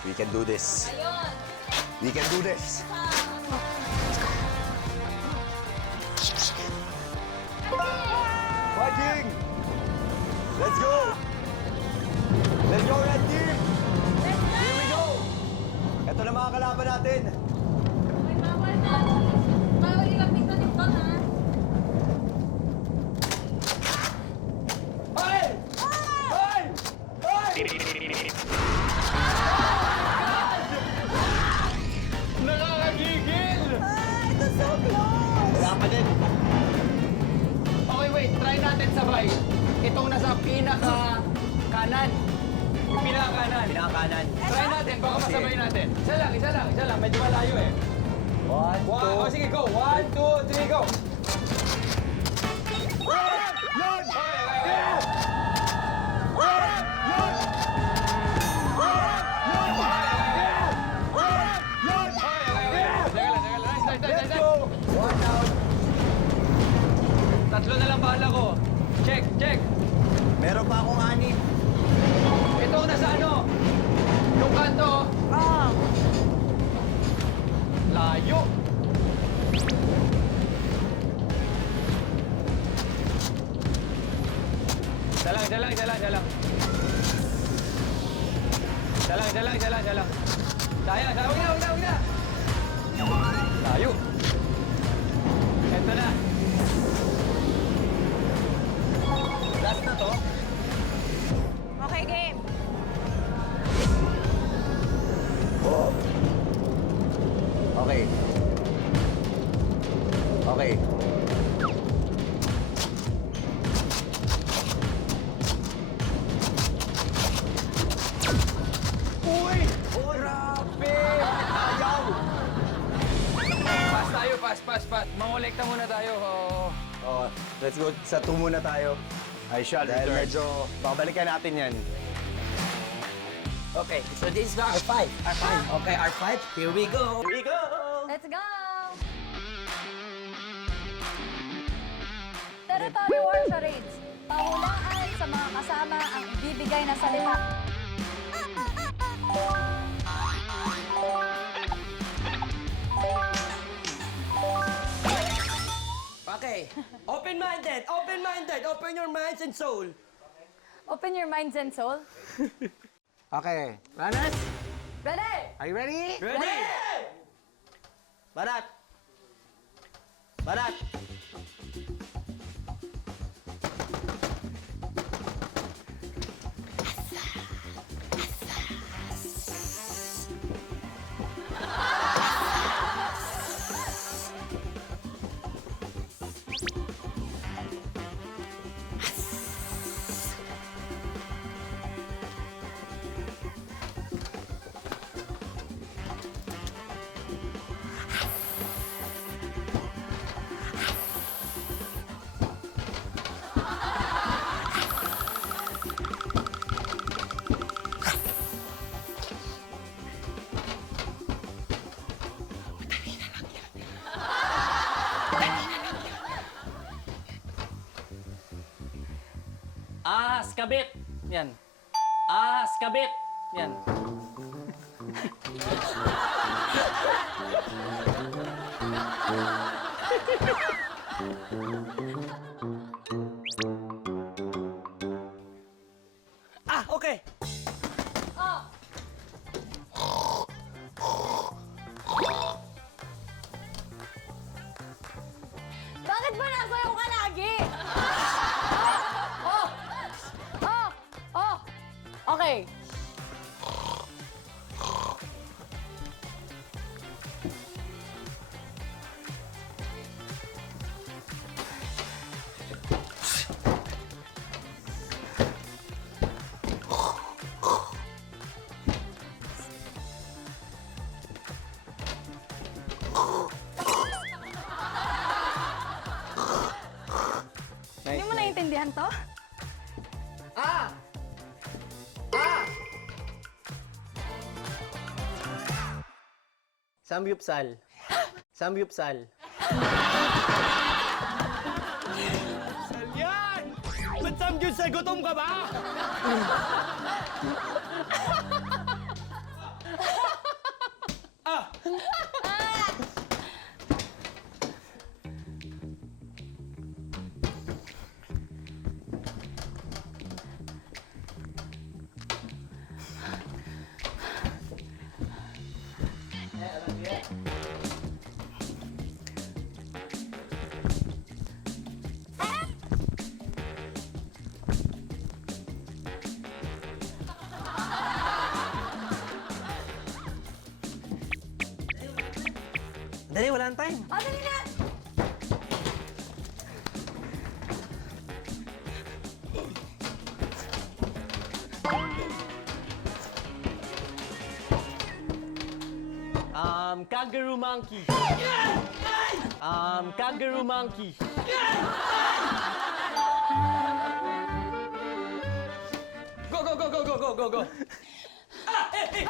We can do this. We can do this. Fighting! Let's go! Let's go, Red Team! Here we go! Ito na mga kalaban natin. Bawal ilapit na dito, ha? Hoy! Hoy! Hoy! Nakakagigil! Ito so close! Wala pa din. Okay, wait. Try natin sabay. Itong nasa pinaka-kanan. Yung pinaka-kanan. Pinakakanan. Try natin. Baka masabay natin. Isa lang. Medyo malayo eh. One, Sige, go. 1, 2, 3, go. Yun! Tatlo na lang bala ko. Check, check. Meron pa akong 6. Ito nasa ano? Yung kanto. Layo. Dalang. Daya, huwag na. Layo. Ito na. Last na to. Okay, game. Okay. Okay. Uy! Grabe! Ayaw! Pass tayo, pass. Mangolekta muna tayo. Oo. Oh, let's go. Sa 2 muna tayo. I shall Dahil return. medyo babalikan natin yan. Okay, so this is R5. R5. Okay, R5. Here we go. Let's go! Territory War Charades. Pahulaan sa mga kasama ang ibibigay na salita. Okay. Open-minded. Open your minds and soul. Open your minds and soul. Okay, runners, Ready? are you ready? Ready? Barat! Barat! Kabit. Yan. Kabit. Yan. Okay. Bakit ba nasayaw ka lagi? Okay. Hindi mo naiintindihan to? Samgyupsal. Samgyupsal. Yan! Ba't samgyupsal? Gutom ka ba? Dali, wala nang time. Dali na! Kangaroo monkey. Kangaroo monkey. Go. Hey.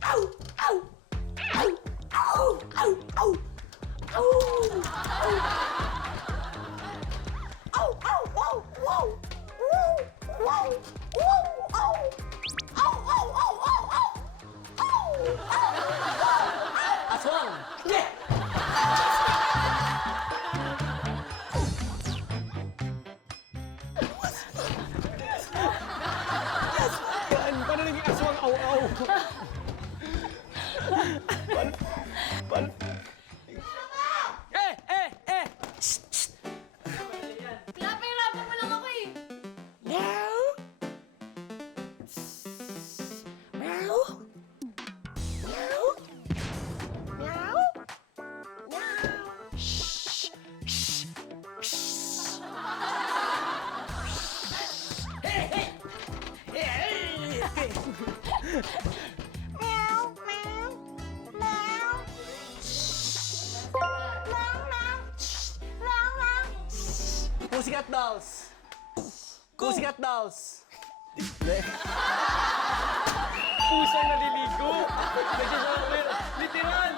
Ow. Lagi aswang aw-aw. Eh! Pinapahirapan mo lang ako eh. Meow! Meow! Meow! Meow! Meow! Shh! Shh! Shh! Hey! Hey! Hey! Meow! Meow! Meow! Shh! Meow! Meow! Shh! Meow! Meow! Pussycat Dolls! Pussycat Dolls! Pusang naliligo! Nagsasabi, literal!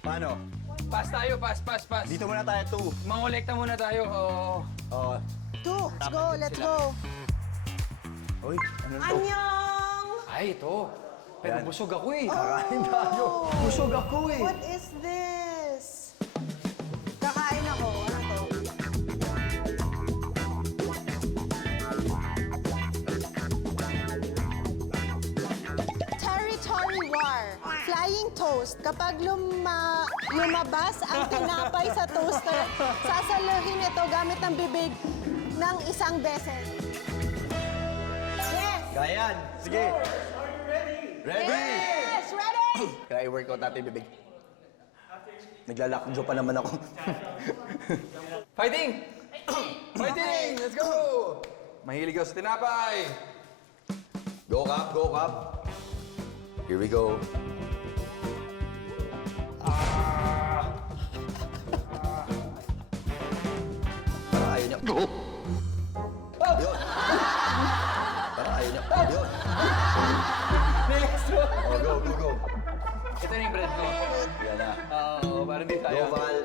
Paano? Pass tayo, pass. Dito muna tayo, 2. Mangolekta muna tayo. Oo. Oh. 2, let's go, let's go. Uy, ano to? Anyong! Ay, ito. Pero Yan. busog ako eh. Kakain tayo. Busog ako eh. What is this? Kakain ako. Ano to? Territory War. Flying toast. Kapag lumabas ang tinapay sa toaster, sasaluhin ito gamit ng bibig ng isang beses. Yes! Kayan. Sige. Ready? Yes! Ready! Kaya i-workout natin, bibig. Naglalakjo pa naman ako. Fighting! Fighting! Let's go! Mahilig ako sa tinapay. Go, Cap. Go, Cap. Here we go. Parang ayaw niya. Yun. Parang ayaw niya. Yun. Next one! Oh, go. Ito na yung bread ko. Yan na. Oo, parang di tayo. Go, Val.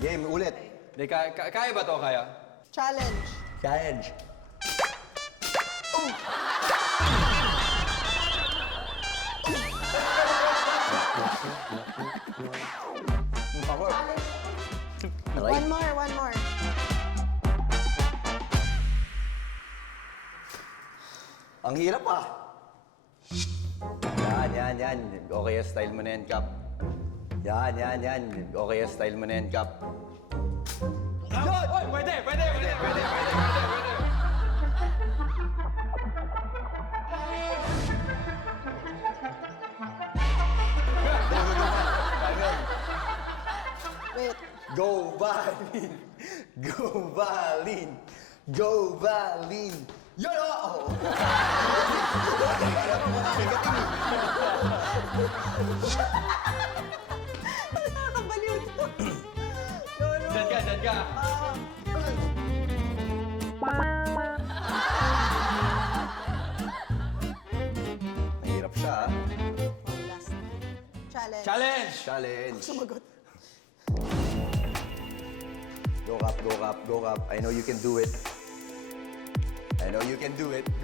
Game, ulit. Di, kaya ba to? Kaya? Challenge. Challenge. Ako. Aray. One more. Ang hirap ah. Yan. Okay, style mo na yan, Cap. Yan. Okay, style mo na yan, Cap. Oy, pwede. Wait. Go, Valin! Go, Valin! Go, Valin! Yun, oo! Nakakabaliw ito. Diyan ka. Mahirap siya, ah. Last. Challenge. Challenge! Challenge. Sumagot. Go, Cap. I know you can do it.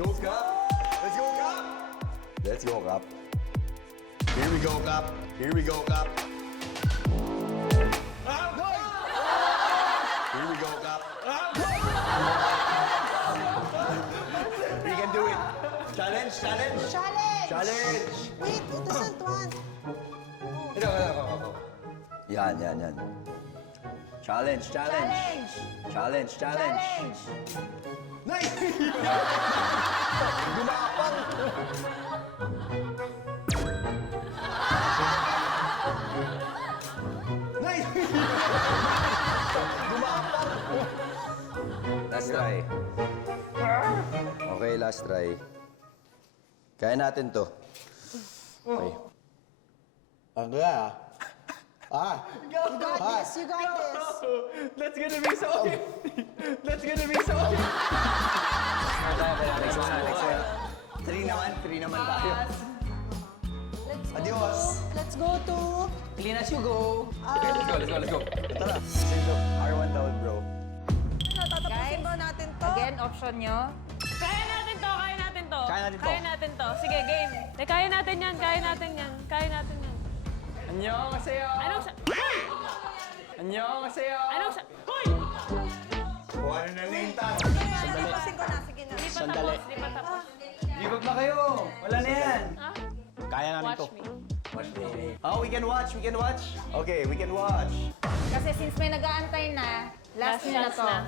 Go, Cap! Let's go, Cap! Let's go, Cap. Here we go, Cap. Here we go, Cap. You can do it. Challenge. Challenge. Wait, it doesn't want. Ito. Yan. Challenge. Nice! Gumapang! Nice! Gumapang! Last try. Okay, last try. Kaya natin to. Okay. You got this. That's gonna be so okay. Next one. 3 naman tayo. Adios! Let's go to... Clean as you go. Let's go. Tara, R1 daw, bro. Tatapusin ba natin to? Again, option nyo. Kaya natin to, kaya natin to. Kaya natin to. Kaya natin to. Sige, game. Kaya natin yan, kaya natin yan. Kaya natin yan. 안녕하세요. Anong sa... 안녕하세요. Anong sa... Hoy! Kung ano na name tag. Tapusin ko na, sige na. Di pa Sandali. tapos, di pa tapos. Libag na kayo. Wala na yan. Ha? Kaya namin to. Watch me. Oh, we can watch, we can watch. Okay, we can watch. Kasi since may nag-aantay na, last Last nyo na chance to. na.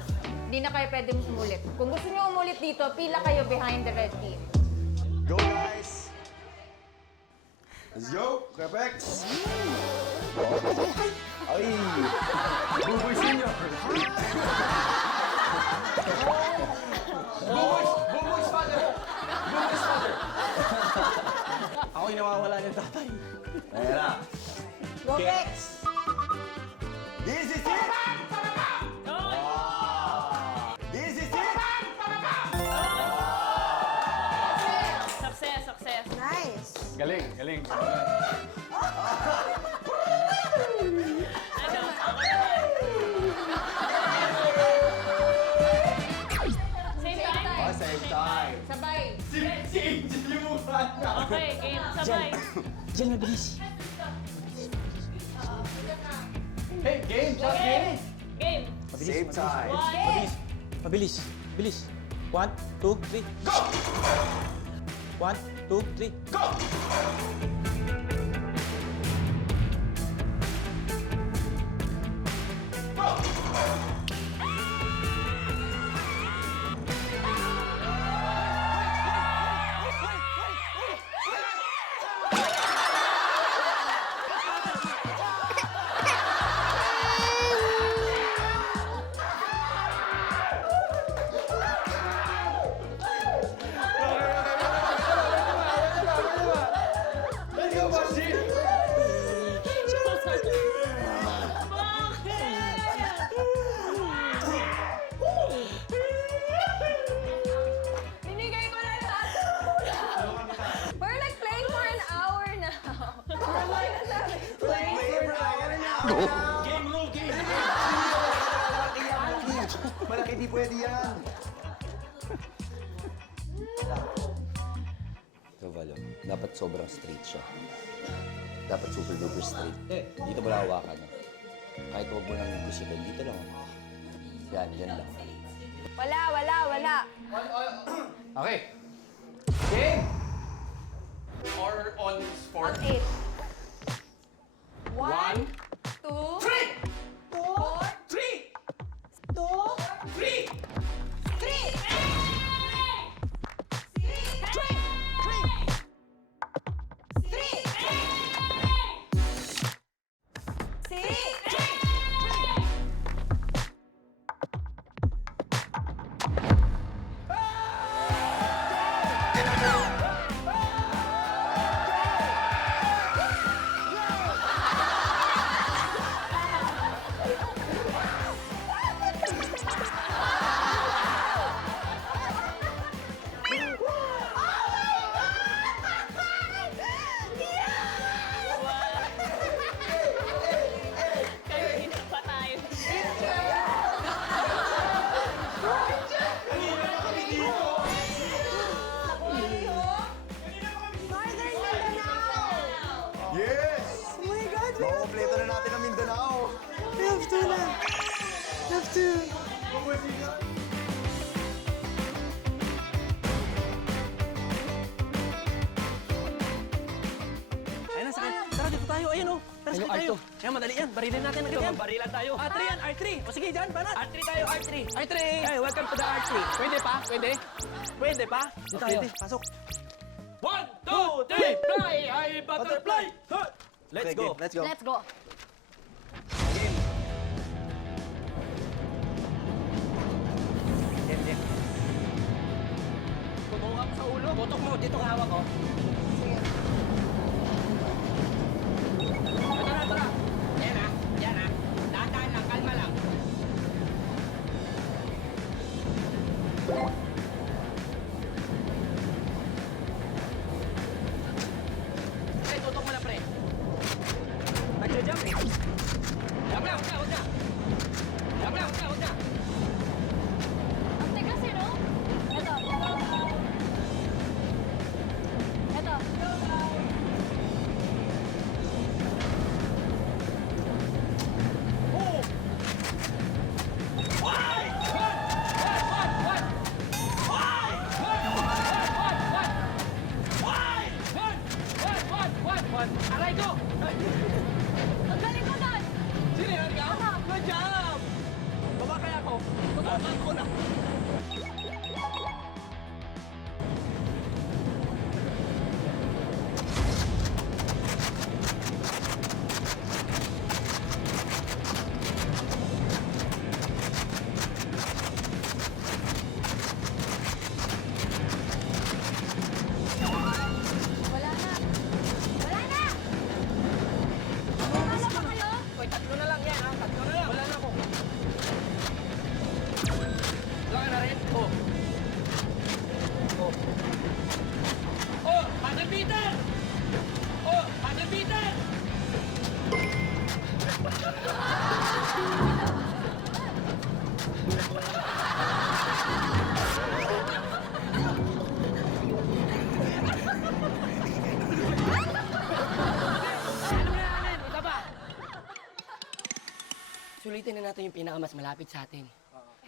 Hindi na kayo pwede umulit. Kung gusto nyo umulit dito, pila kayo behind the red team. Go, guys. Let's go. Perfect. Ay. Buboy senior. Buboy's father. Buboy's father. Ako yung nawawala ng tatay. Ayan na. Go, Bex! This is it. This is it. Success, success. Nice! Galing, galing. Ano? Ako naman. Same time? Oh, same time. Sabay. Si Angel yung mukha niya. Okay, game. Sabay. Diyan, mabilis. Hey, game, shot game. Game. Same time. Mabilis. Mabilis. Bilis. 1, 2, 3. Go! 1, 2, 3. Go! Let's go, Bossy! Binigay ko na lahat. We're like playing for an hour now. Game rule, game. Malaki, di pwede yan. Ito, Valo. Dapat sobrang straight siya. Dapat super duper straight. Dito mo lang hawakan. Kahit huwag mo nang gusigan, dito lang. Yan, yan lang. Wala. Okay. Game! Or on sport. On 8. 1, 2, 3! 4, 3! 2, 3! Kanina pa tayo. Northern Mindanao! Yes! Oh my God, Makompleto na natin ang Mindanao. we have to na. Have to. Ayun na, sakit. Tara, dito tayo. Ayun, oh. Tara, sakit tayo. Ayan, madali yan. Barilin natin agad yan. Barilan tayo. R3 yan, R3. O sige, dyan, banat. R3 tayo, R3. R3. Hey, welcome to the R3. Pwede pa? Pwede? Pwede pa? Dito tayo. Pasok. 1, 2, 3, fly! Ay, butterfly! Let's go. Let's go. Let's go. Tutok ka sa ulo. Tutok mo. Dito ka hawak, oh. Tara, tara. Yan, ah. Yan, ah. Dahan-dahan lang. Kalma lang. Pre, tutok mo na, pre. Nagja-jump, eh. Jump lang, huwag na, huwag na. Jump lang, huwag na, huwag na. Ang tigas, naman. Aray ko! Ang galing ko doon! Sino yan ka? Good job! Baba kaya ako. Baba ko na. Wala na! Wala na! Wala pa kayo? Hoy, tatlo na lang yan, ha? Tatlo na lang. Wala na ako. Wala ka na rin? Oh. Oh. Oh, Paddle Beater! Oh, Paddle Beater! Sulitin na natin yung pinakamas malapit sa atin.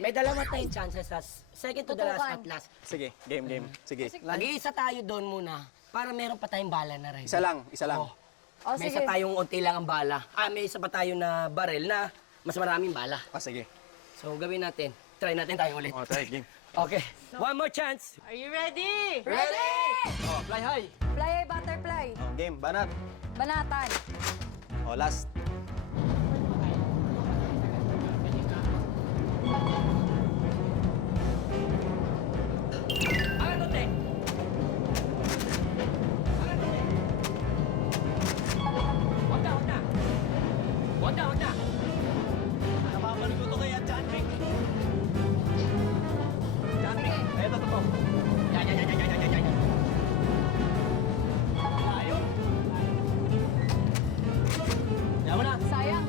May dalawa tayong chances sa second to the last at last. Sige, game. Sige. Mag-iisa tayo doon muna para meron pa tayong bala na rin. Isa lang. Oh. May isa tayong unti lang ang bala. May isa pa tayo na barel na mas maraming bala. Sige. So, gawin natin. Try natin tayo ulit. Try, game. Okay. One more chance. Are you ready? Ready! Oh, fly high. Fly ay butterfly. Oh, game, banat. Banatan. Oh, last. Ano to, Tek? Ano to, Tek? Huwag na. Napapalik ko to kay John Wick. John Wick. Eto to. Yan. Ayun. Yaman na. Sayang.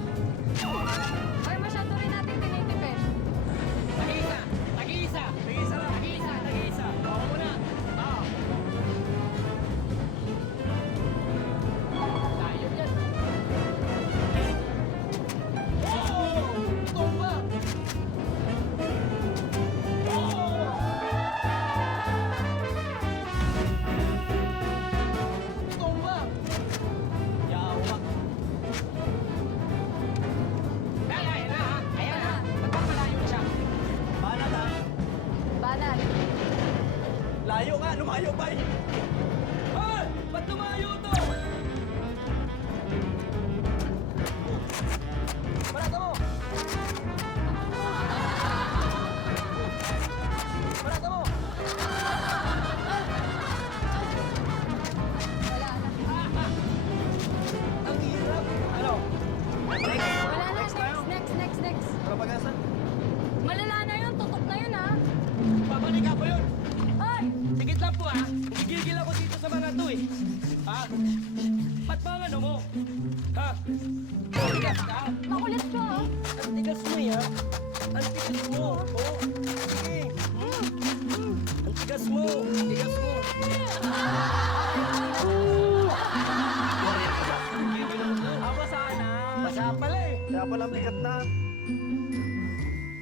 Ay, masyado rin natin tinitipid. Tag-iisa. Tigisa lang. Tag-iisa. Ako muna. Tayo yan. Tumba. Tumba. Yawa. Ayan na. Magpapalayo na siya. Banat ha. Banat. Layo nga, lumayo ba eh. Hoy! Ba't lumayo to? Banata mo. Banata mo. Wala na. Ang hirap. Ano? Wala na. Next. Ano pag-asa? Malala na yun. Tutok na yun, ha? Babalik ako yun. Ay! Sigit lang po, ha? Gigigil ako dito sa mga to, eh. Ha? Ba't ba ang ano mo? Ha? Tigas ka? Makulit ka, ha? Ang tigas mo, eh, ha? Ang tigas mo. Oo. Sige. Ang tigas mo. Basa pala, eh. Kaya palang bigat na.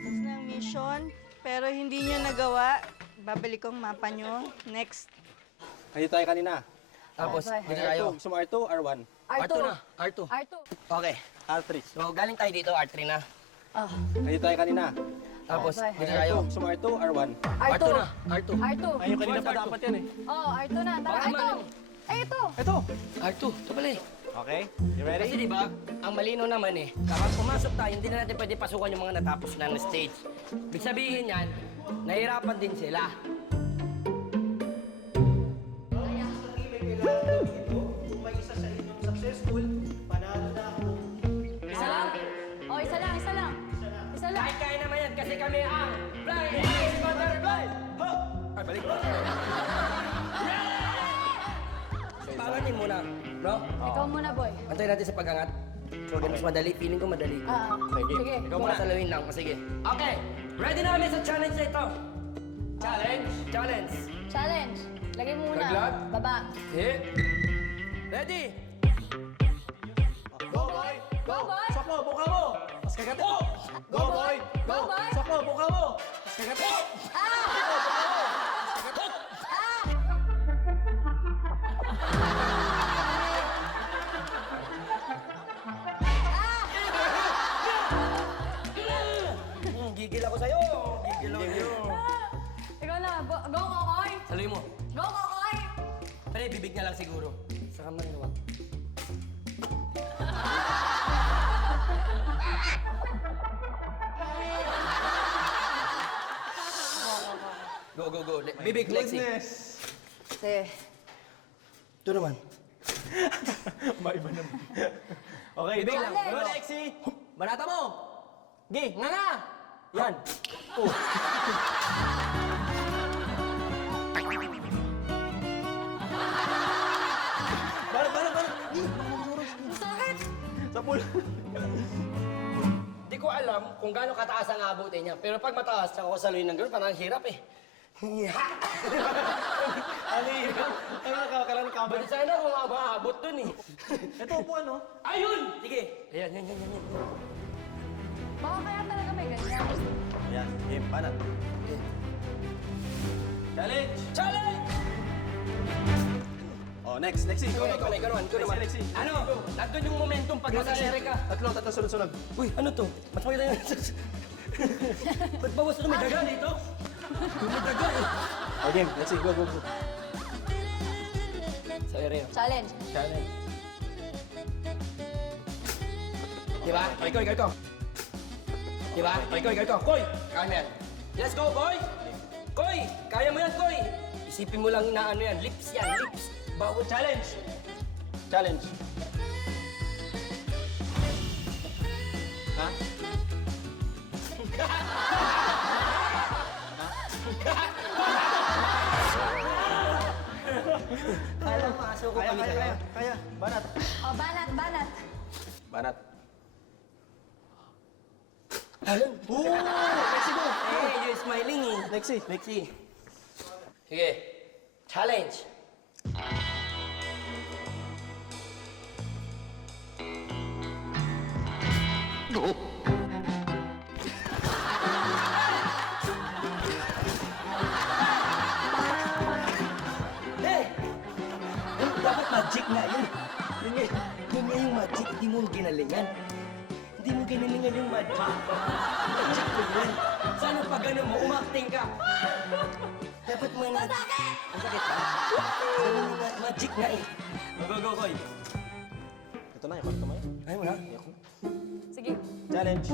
Tapos ng mission, pero hindi nyo nagawa. Babalik kong mapa nyo. Next. Nandito tayo kanina. Tapos, dito tayo. Gusto mo R2, R1? R2 na. R2. R2. Okay. R3. So, galing tayo dito, R3 na. Nandito tayo kanina. Tapos, dito tayo. Gusto mo R2, R1? R2 na. R2. R2. Ayun, kanina pa dapat yan eh. Oh, R2 na. Tara, Baka ito. mali. Ay, ito. Ito. R2. Ito pala, eh. Okay, you ready? Kasi di ba, ang malino naman eh, kapag pumasok tayo, hindi na natin pwede pasukan yung mga natapos na ng stage. Ibig sabihin yan, nahirapan din sila. Isa lang. Oh, isa lang. Kahit kaya naman yan, kasi kami ang Fly High Butterfly! Hop! Ay, balik. Panganin muna, no? Ikaw muna, boy. Antayin natin sa pag-angat. So, mas madali. Feeling ko madali. Sige. Ikaw muna. Salawin lang. Sige. Okay. Ready na kami sa challenge na ito. Challenge. Challenge. Lagay mo muna. Naglag? Baba. Hit. Ready? Go, boy! Go, boy! Sakmo, buka mo! Mas kagat mo! Go, boy! Go, boy! Sakmo, buka mo! Mas kagat mo! Sari, bibig na lang siguro. Saka maluwag. Go, go, go. Bibig, Lexi. Kasi, Ito naman. Maiba naman. Okay, Bibig lang. Go, Lexi. Banata mo. Gi, nga nga. Yan. Oh. Sa pool. Hindi ko alam kung gaano kataas ang abutin niya. Pero pag mataas, tsaka ko saluhin ng gano'n, parang hirap eh. Ano yun? Ano nakakalang kamay? Ba't sana kung maabot dun eh. Ito po ano? Ayun! Sige. Ayan, yan, yan, yan, yan. baka kaya talaga may ganyan. Ayan, game, banat. Challenge! Challenge! Oh, next, Lexi, go, go, go. Ikaw naman. Lexi, Lexi. Ano? Nandun yung momentum pag masasere ka. Tatlo, sunod-sunod. Uy, ano to? Mas maganda yun. Ba't bawas na may daga dito? May daga eh. Oh, game, Lexi, go, go, go. Sa area. Challenge. Challenge. Diba? O, ikaw. Diba? O, ikaw. Koy! Kaya mo yan. Let's go, Koy! Koy! Kaya mo yan, Koy! Isipin mo lang na ano yan. Lips yan, lips. Bawal. Challenge! Challenge. Ha? Kaya maaso ko kami sa'yo. Kaya. Banat. O, banat. Banat. Ayun. Lexi, go! Eh, you're smiling eh. Lexi. Lexi. Sige. Challenge. Eh! Dapat magic na yun. Yun nga yung magic. Hindi mo ginalingan. Hindi mo ginalingan yung magic. Magic ko yun. Sana pag gano'n mo, umakting ka. Dapat mo na... Masakit! Ang sakit ba? Sana mo na magic na eh. Go, Koy. Ito na, yung mo yun. Ayaw mo na? Sige. Challenge.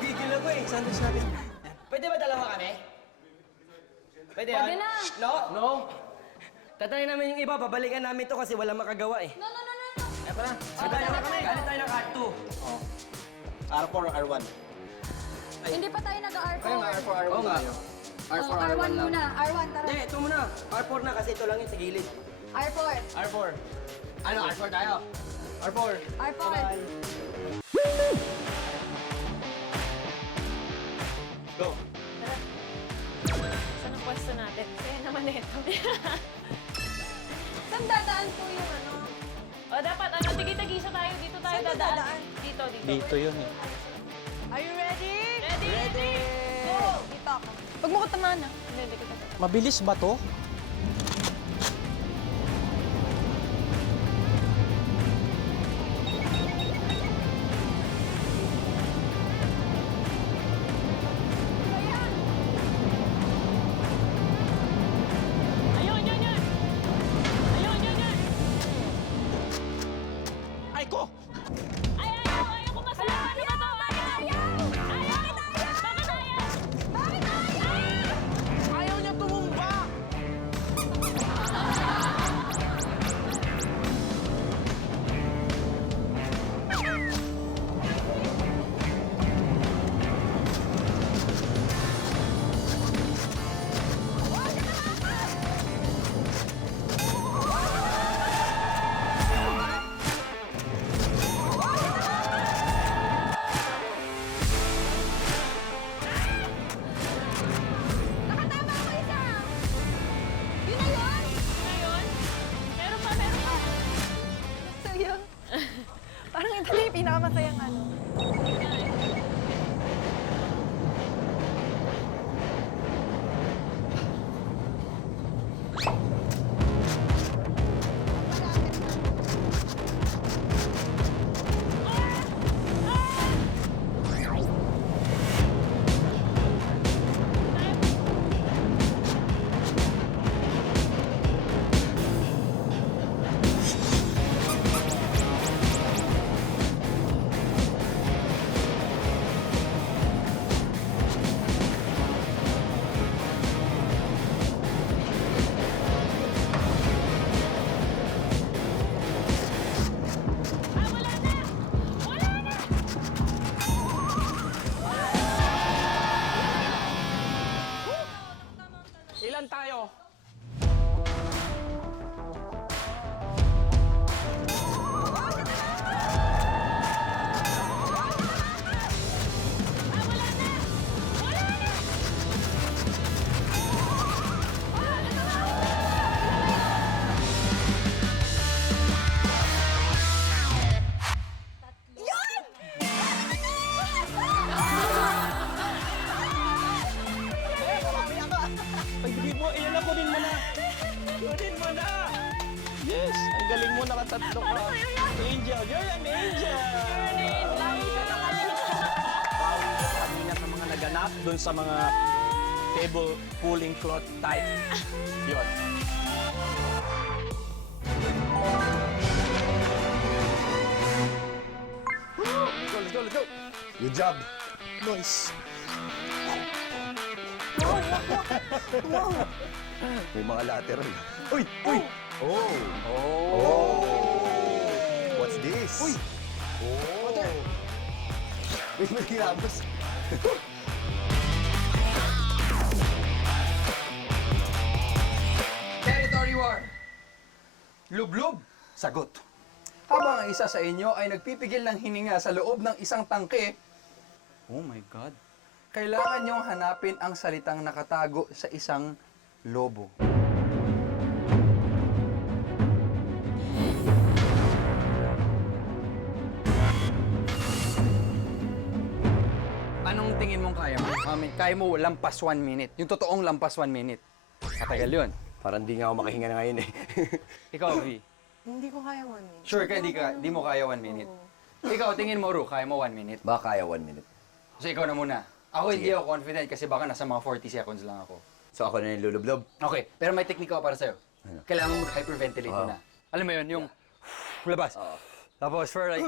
Gigil ako eh. Sandwich natin. Pwede ba dalawa kami? Pwede Pwede yan? na. No? No. Tatry namin yung iba, babalikan namin to kasi wala makagawa eh. No. Eto na. Sabay na kami. Galit tayo ng R2. R4 or R1? Hindi pa tayo nag-R4. Ayun, R4, R1 Oo nga. tayo. R4, R1 muna. R1, tara. Hindi, ito muna. R4 na kasi ito lang yung sa gilid. R4. R4. Ano, R4 tayo? R4. R4. Go. Saan ang pwesto natin? Kaya naman ito. Saan dadaan po yung ano? O dapat, tigi-tagisa tayo. Dito tayo Saan dadaan. dadaan? Dito. Dito yun eh. Are you ready? Ready? Go! Dito ako. Huwag mo ko tamaan ah. Hindi ko tayo. Mabilis ba to? Ayun, yun. Ay ko! Ayaw ko masalaman. Ano ba to? Ayaw! Bakit ayaw? Ayaw niya tumumba! yung ano. Ilan tayo? Ay, bigay mo. Iyan na, kunin mo na. Kunin mo na. Yes, ang galing mo. Nakatatlo ka. Angel, you're an angel. Bawal ka kanina sa mga naganap dun sa mga table pulling cloth type. Yun. Let's go, let's go. Good job. Nice. May mga lateral. Uy! Uy! Oh! Oh! What's this? Uy! Oh! May ginabos. Territory war. Lublub. Sagot. Habang ang isa sa inyo ay nagpipigil ng hininga sa loob ng isang tangke, Oh my God. kailangan niyong hanapin ang salitang nakatago sa isang lobo. Anong tingin mong kaya mo? Kaya mo lampas 1 minute. Yung totoong lampas 1 minute. Matagal yun. Parang di nga ako makahinga na ngayon eh. Ikaw, V. Hindi ko kaya 1 minute. Sure ka, di mo kaya 1 minute. Ikaw, tingin mo, Ru, kaya mo 1 minute? Baka kaya 1 minute. So ikaw na muna. Ako hindi ako confident kasi baka nasa mga 40 seconds lang ako. So ako na yung lulublob. Okay, pero may technique ako para sa'yo. Kailangan mo hyperventilate muna. Alam mo yun, yung labas. Tapos for like,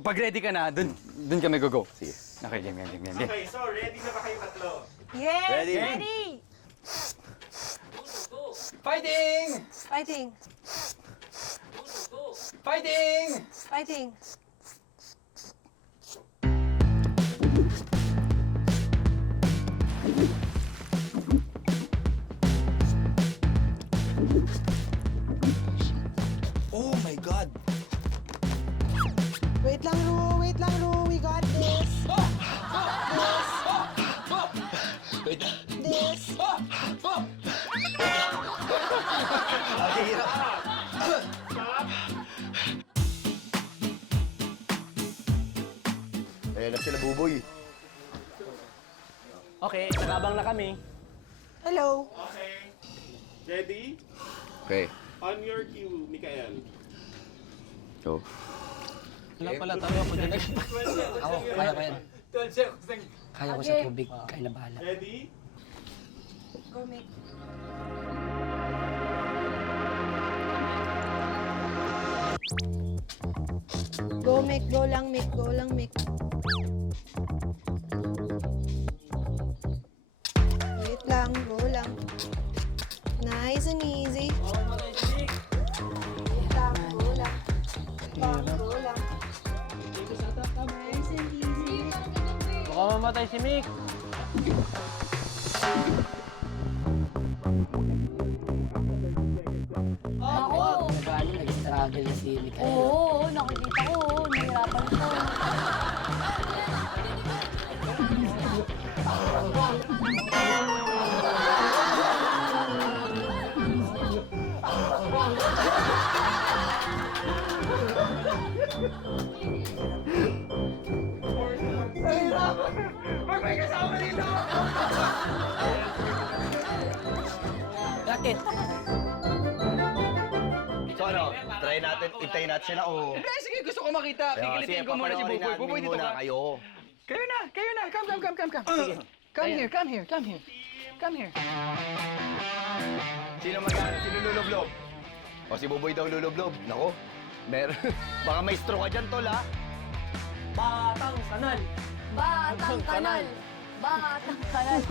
pag ready ka na, dun kami go-go. Sige. Okay, game. Okay, so ready na ba kayo tatlo? Yes! Ready? Ready! Fighting! Fighting! Fighting! Fighting! Oh my God. Wait lang, Ru. Wait lang, Ru. We got this. Wait. This. Ayan na sila, Buboy. Okay, nakabang na kami. Hello. Okay. Ready? Okay. On your cue, Mikael. Go. Wala pala, tayo ako dyan. Ako, kaya ko yan. 12 seconds lang. Kaya ko sa tubig. Kaya na bahala. Ready? Go, Mick. Go, Mick. Go lang, Mick. Go lang, Mick. Wait lang. Go lang. Nice and easy. Wait lang. Go lang. Go lang. Nice and easy. Baka mamatay si Mick. Ako. Nag-ano, nag-struggle na si Mikael. Oo, nakikita ko. Nahirapan ko. Pag may kasama dito! Bakit? So ano, try natin, intayin natin sila o... Hindi, sige, gusto ko makita. Kikilitin ko muna si Buboy. Buboy, dito ka. kayo. Kayo na. Come. Sige. Come here. Sino lulublob? O si Buboy daw lulublob. Nako, meron. Baka may stroke ka dyan, tol, ha? Batang Kanal. Batang Kanal! Batang Kanal!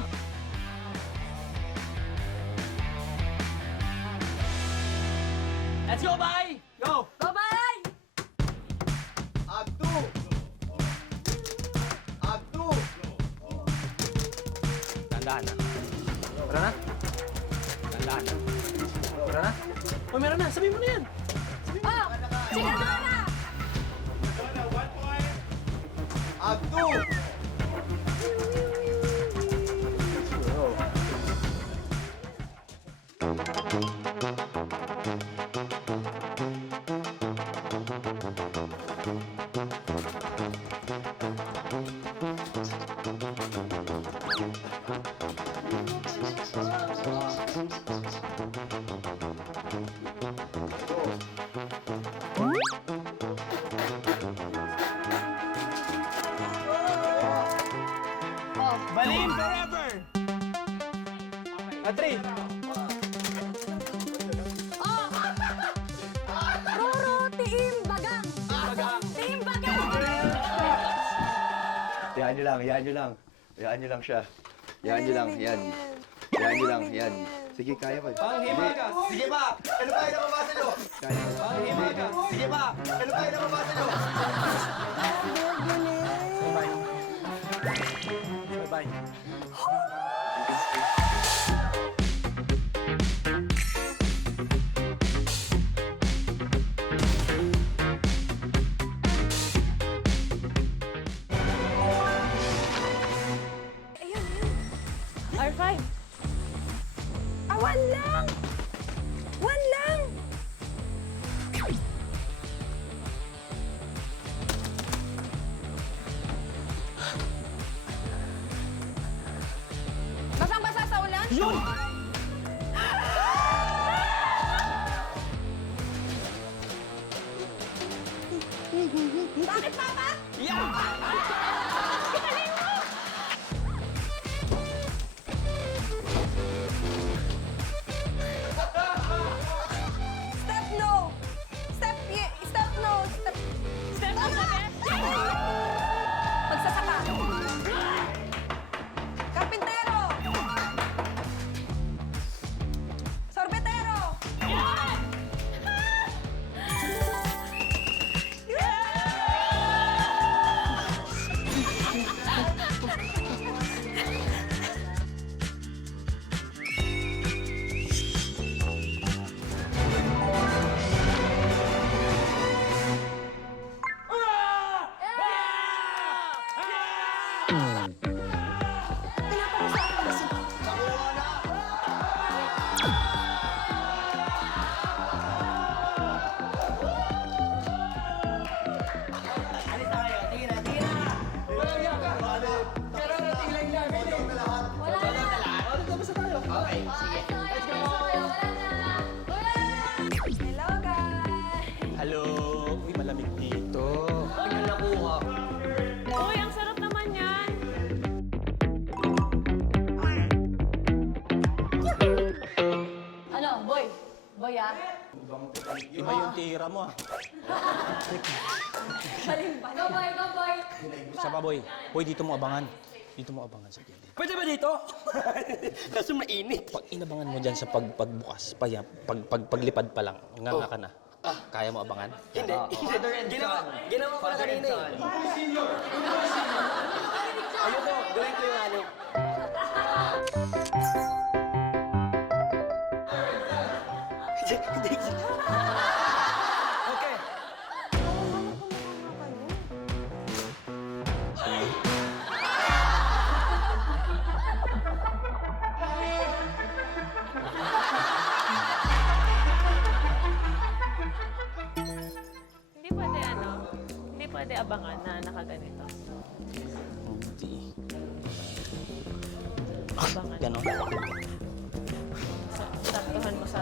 Let's go, bye! Go! Bye-bye! Agto! Tandaan na. Tara na. Tandaan na. Tara na. O, meron na. Sabihin mo na yan. Oh! Sige na! Agto! Balin forever! Atri! Roro, Team Bagang! Team Bagang! Hayaan nyo lang. Hayaan nyo lang siya. Hayaan nyo lang, yan. Sige, kaya ba? Panghimagas! Sige pa! Ano ba yung nakabasa nyo? Panghimagas! Sige pa! Ano ba yung nakabasa nyo? Bye-bye. R5. One lang! Basang-basa sa ulan? Yun! Bakit, Papa? Yeah! Step no! Step no! Step up again. Magsasaka! Karpintero! Sorbetero! Hello, guys! Hello! Uy, malamig dito. Uy, ang sarap naman yan. Ano, boy? Boy, ah? Iba yung tira mo, ah. Go, boy! Go, boy! Sa baboy. Hoy, dito mo abangan. Dito mo abangan sa gilid. Pwede ba dito? Kaso mainit. Pag inabangan mo dyan sa pagbukas, paglipad pa lang, nga ka na. Kaya mo abangan? Hindi. Ginawa ko na kanina eh. Ayoko, gawin ko yung ano. Okay. Hindi pwede abangan na nakaganito. Abangan. Ganon. Saktuhan mo sa...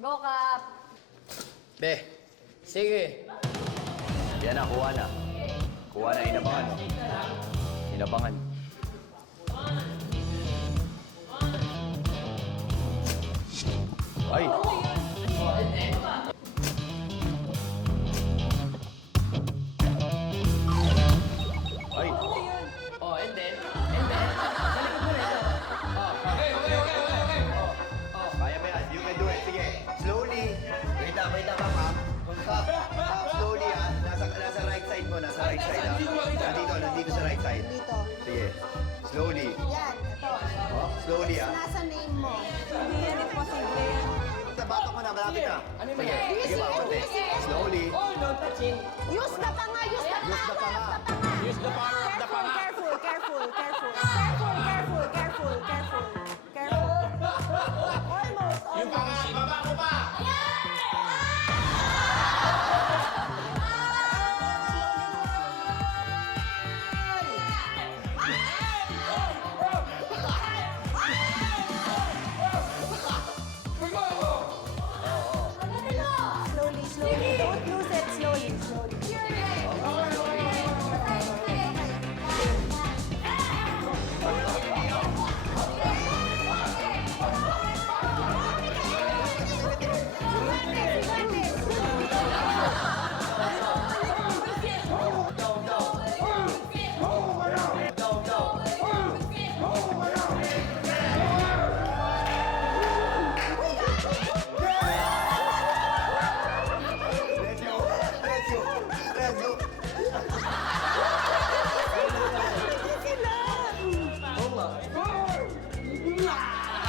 Go, Kap. Be, sige. Yan na, kuha na. Kuha na, inabangan. Inabangan. Ay! Ay! Oh, and then? Kaya mo yan. You can do it. Sige. Slowly. Wait lang, Pap. Pap, slowly ah. Nasa right side mo. Nasa right side ah. Nandito sa right side. Dito. Sige. Slowly. Yan, ito. Oh, slowly ah. Nasa name mo. Hindi yan imposible. Sa batok mo na, malapit na. Sige. Sige pa, konti. Slowly. Oh, don't touch him. Use the panga, use the Use the panga. Use the power of the panga. Careful, careful, careful. Careful, careful, careful, careful. Careful. Almost, Yung panga, baba mo pa! Slowly, slowly. Don't lose it. Slowly, slowly.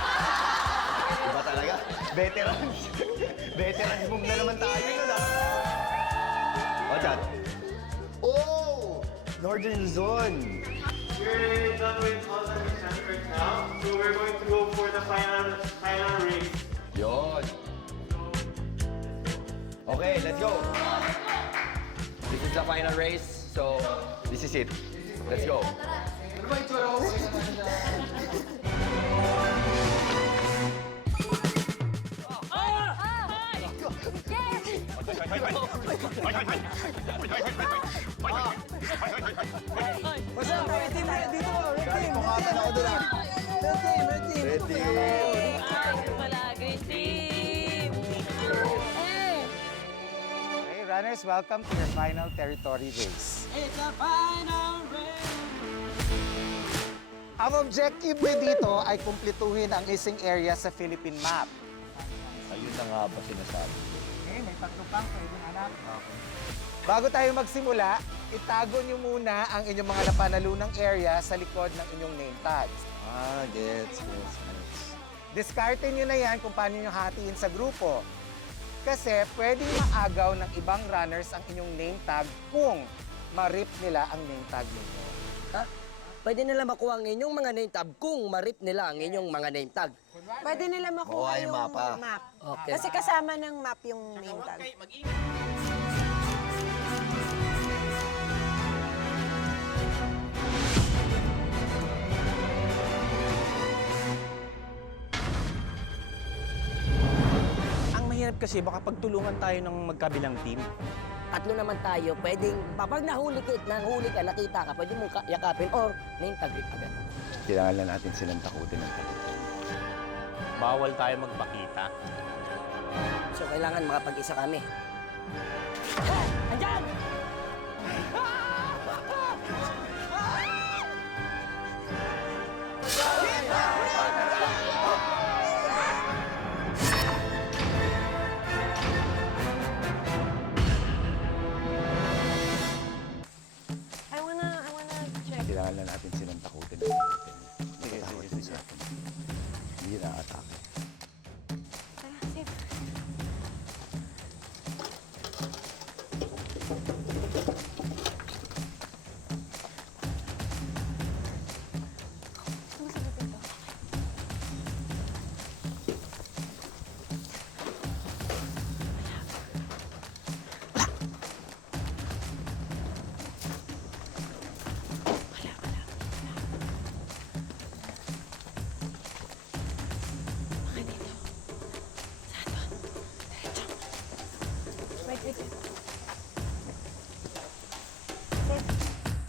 Diba talaga? Veterans. Veterans move na naman tayo nun ah. What's that? Oh! Northern Zone. We're done with all the missions right now, so we're going to go for the final race. Yun. Okay, let's go. This is the final race, so this is it. Let's go. What's up? Red team, dito. Red team. Red team. Wala, green team! Okay, runners, welcome to your final territory race. It's a final race. Ang objective mo dito ay kumpletuhin ang isang area sa Philippine map. Ayun na nga ba sinasabi? Okay, may tatlo pang pwedeng anak. Bago tayo magsimula, itago nyo muna ang inyong mga napanalunang area sa likod ng inyong name tags. Gets. Diskarte nyo na yan kung paano nyo hatiin sa grupo. Kasi pwedeng maagaw ng ibang runners ang inyong name tag kung ma-rip nila ang name tag ninyo. Ha? Pwede nila makuha ang inyong mga name tag kung ma-rip nila ang inyong mga name tag. Pwede nila makuha Makuha yung yung mapa. map. Okay. Kasi kasama ng map yung name tag. Ang mahirap kasi baka pagtulungan tayo ng magkabilang team. Tatlo naman tayo, pwedeng, kapag nahuli ka, nakita ka, pwede mong yakapin or name tag agad. Kailangan lang natin silang takutin ng takutin. Bawal tayo magpakita. So, kailangan makapag-isa kami. Andyan! I wanna check. Kailangan lang natin silang takutin ng takutin. Matatakot din sa atin. Hindi na atake.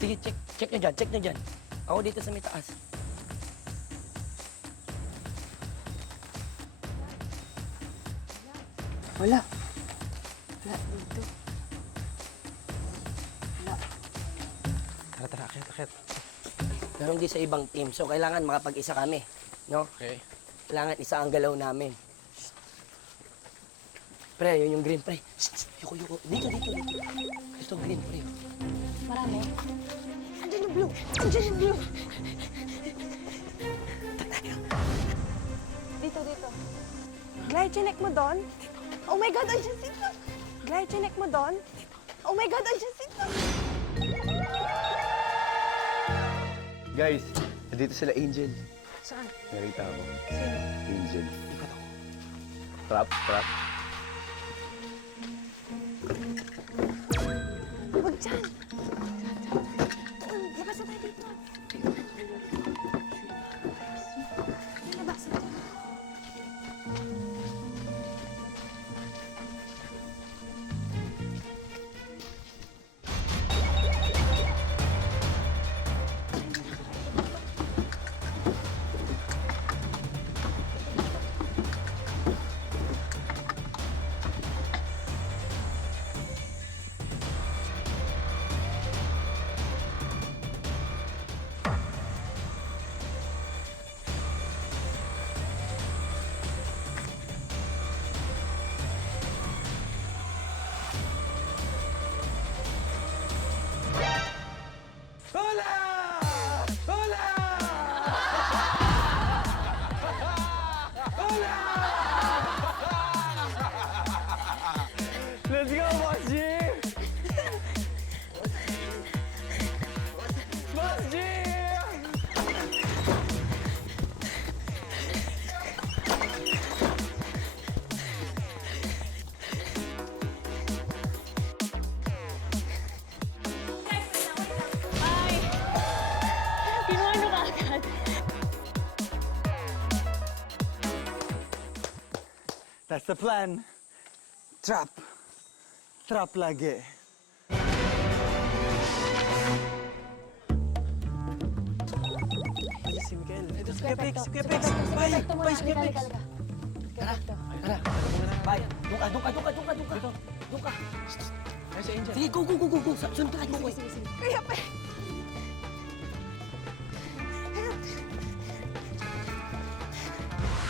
Sige, check nyo dyan. Ako dito sa may taas. Wala. Wala dito. Tara, akit. Ganon din sa ibang team. So, kailangan makapag-isa kami. No? Okay. Kailangan isa ang galaw namin. Pre, yun yung green, pre. Yuko. Dito. Ito green, pre. Marami. Andiyan yung blue! Andiyan yung blue! Dito. Glide, chinek mo doon. Oh my God, andiyan si Tom. Glide, chinek mo doon. Oh my God, andiyan si Tom. Guys, nandito sila Angel. Saan? Narita ako. Sino? Angel. Trap. Huwag dyan. Doon, labas na tayo dito. Labas na dyan. Let's go, Boss G! Boss G! Ay! Pinuano ka agad. That's the plan. Trap. Trap lagi. Si Miguel. Si Kuya Pix. Bye. Tara. Bye. Doon ka. Ay, si Angel. Sige, go. Sunod ka. Go. Kuya Pe.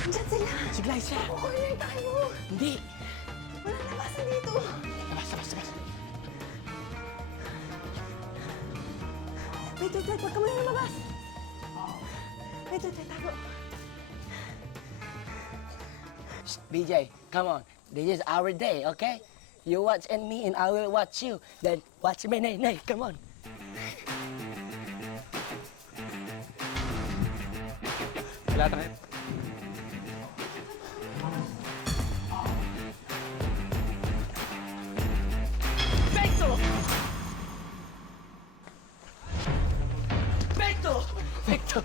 Andiyan sila. Si Glyza. Corner tayo. Hindi. Walang labasan dito. Labas. Wait. Huwag ka muna lumabas. Wait. Tago. BJ, come on. This is our day, okay? You watch and me and I will watch you. Then watch me, nay. Come on. Wala tayo. Victor!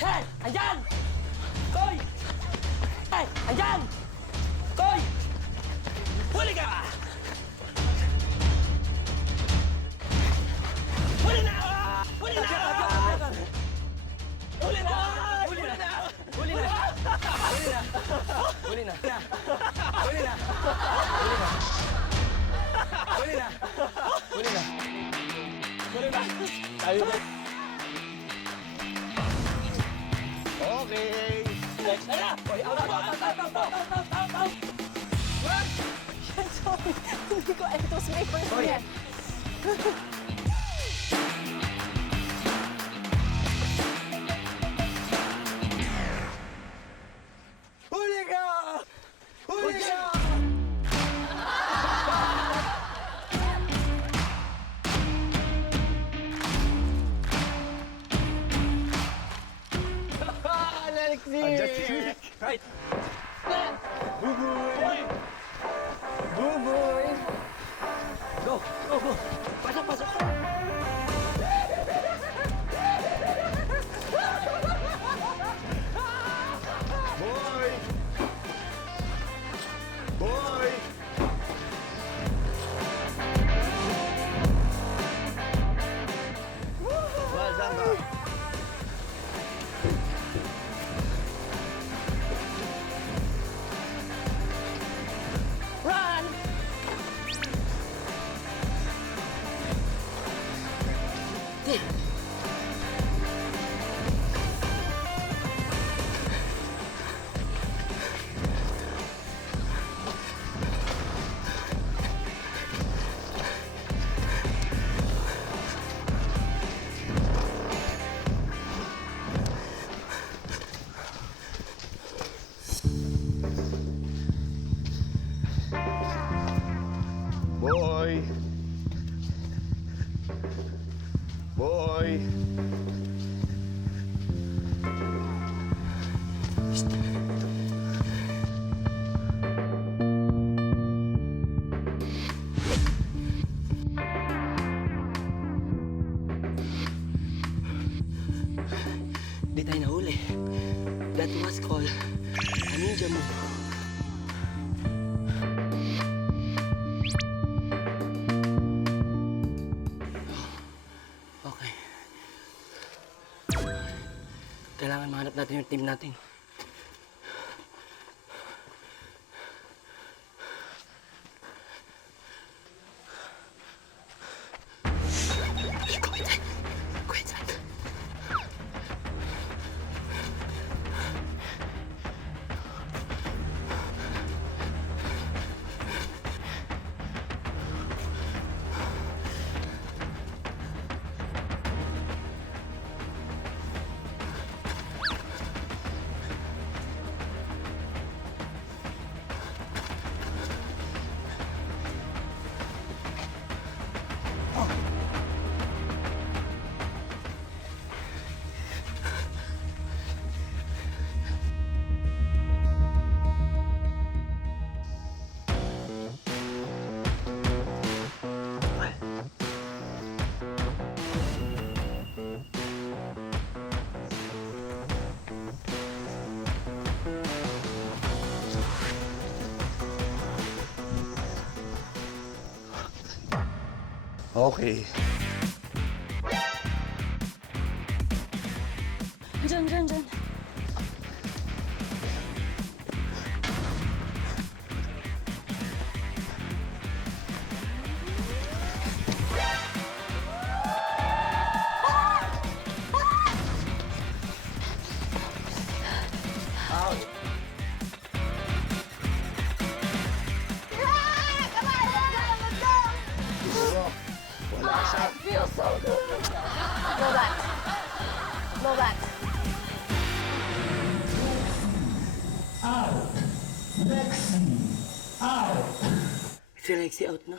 Hey! Andyan! Koy! Hey! Andyan! Koy! Huli ka! Huli na! Huli na! Huli na! Huli na! Huli na! Huli na! Huli na! Huli na! Huli na! Huli na! Huli na! Tayo ba? Okay. Next na! Hoy, out! Sorry. Hindi ko alam. Ito was my first yan. Huli ka! Huli ka! Alexis! Right. Buboy! Buboy! Go! Pasok! Okay. Boy! Boy! Di tayo nahuli. That was called a ninja move. Okay. Kailangan mahanap natin yung team natin. Go inside. Go inside. Okay. Diyan, diyan, diyan. Feels so good. Blow that. Blow that. Si Lexi out na.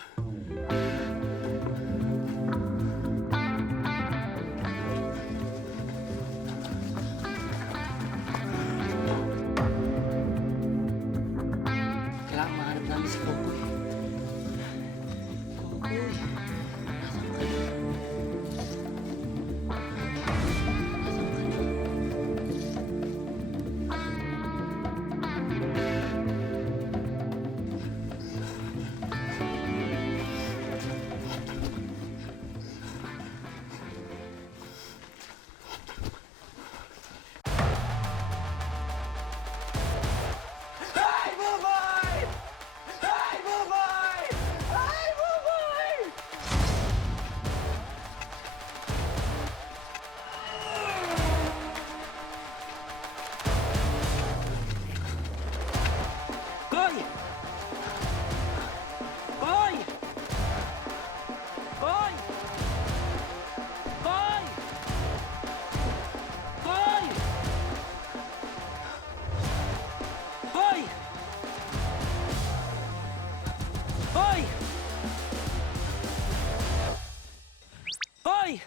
Kailangan mahanap namin si Kokoy. Kokoy. Nasaan ka na? Koy! Koy! Koy! Koy! Koy! Koy! Koy! Koy!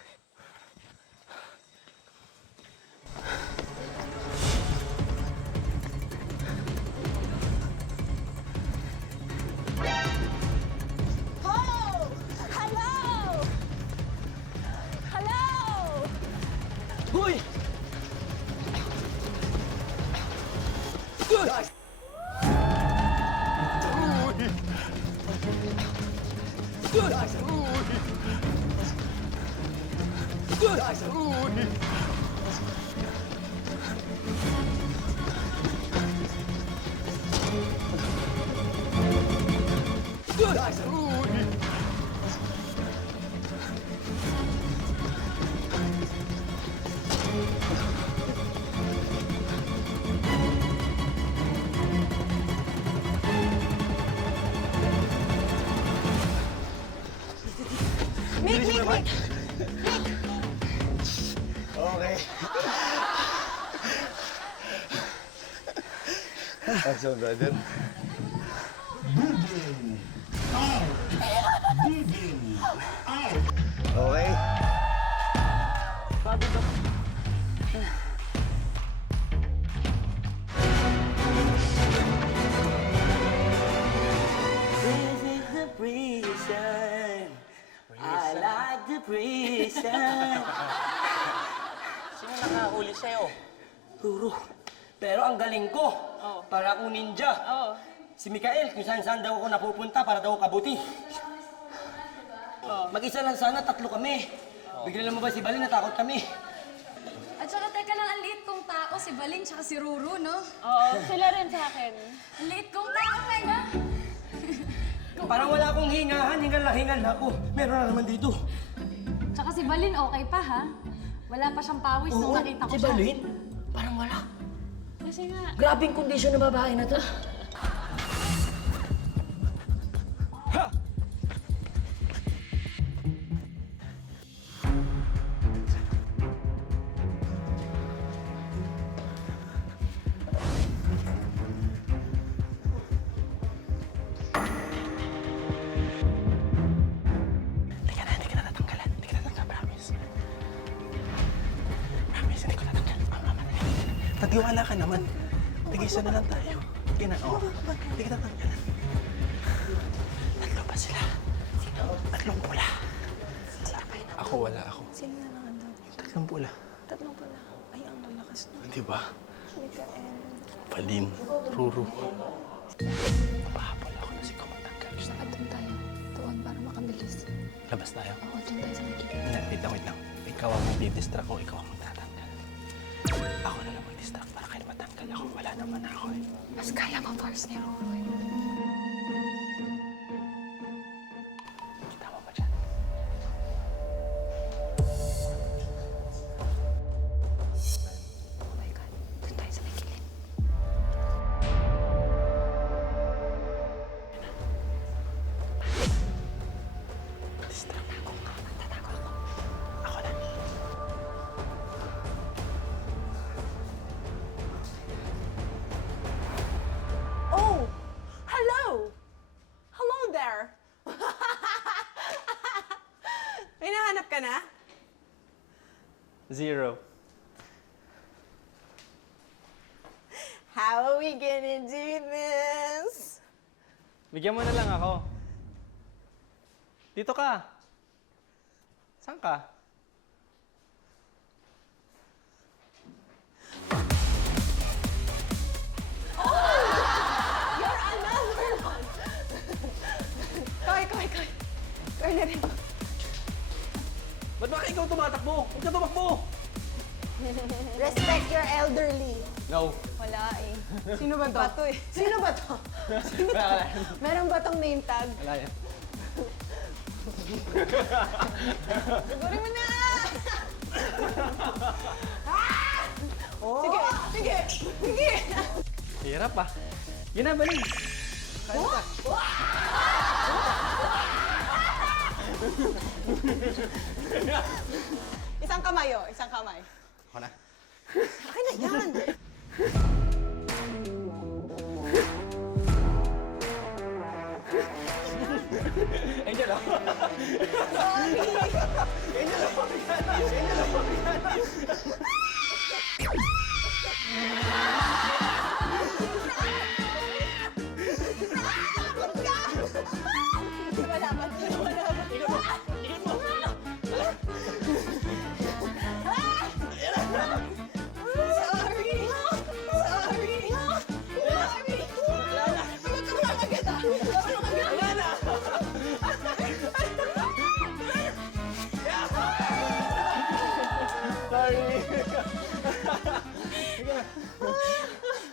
Oh! Hello! Hello! Hoy! Good! Good! Good! Good! naman. Okay. Awesome, brother. Okay. This is the prison. I like the prison. Sino nakahuli sa'yo? Ruru. Pero ang galing ko. Para akong ninja. Si Mikael, kung saan-saan daw ako napupunta para daw kabuti. Mag-isa lang sana, 3 kami. Bigla lang mo ba si Balin, natakot kami. At saka teka lang, ang liit kong tao, si Baling tsaka si Ruru, no? Oo, sila rin sa akin. Ang liit kong tao, Mega! Parang wala akong hingahan, hingal na ako. Meron na naman dito. Tsaka si Balin, okay pa, ha? Wala pa siyang pawis nung nakita ko si siya. Balin, parang wala. Kasi nga, Grabing kondisyon ng babae na to. Hindi ka na tatanggalan. Hindi ka tatanggal, promise. Promise, hindi ko tatanggal. Mama, nagtiwala ka naman. Tigisa na lang tayo. Sige na, Hindi ka tatanggalan. 3 pa sila. 3 pula. Ako, wala ako. sino na lang andun? Yung 3 pula. 3 pala. Ay, ang lalakas nun. Di ba? Mikael. Palin, Ruru. Pahabol ako na si Kumagtanggal. Gusto Saka doon tayo. Doon para makabilis. labas tayo. Oo, doon tayo sa magiging. Hindi, wait lang. Ikaw ang mag-distract ko, ikaw ang magtatanggal. Ako na lang mag-distract para kayo matanggal ako. Wala naman ako eh. Mas kaya mo bars ni Ruru. Kita mo ba dyan? Oh my God. Doon tayo sa may gilid. Distract ako. Tatago ako. Ako na. Oh! Hello! Hello there! May nahanap ka na? 0. How are we gonna do this? Bigyan mo na lang ako. Dito ka. Saan ka? You're another one! Koy! Koy na rin. Ba't ba ikaw tumatakbo? Huwag ka tumakbo! Respect your elderly. No. Wala eh. Sino ba to? Sino ba to? Sino to? Meron ba tong name tag? Wala yan. Sigurin mo na! Sige! Hirap ah. Yun na, Balin. Kaya ka. Isang kamay, oh. Isang kamay. Ako na. Akin na yan! Angel, oh.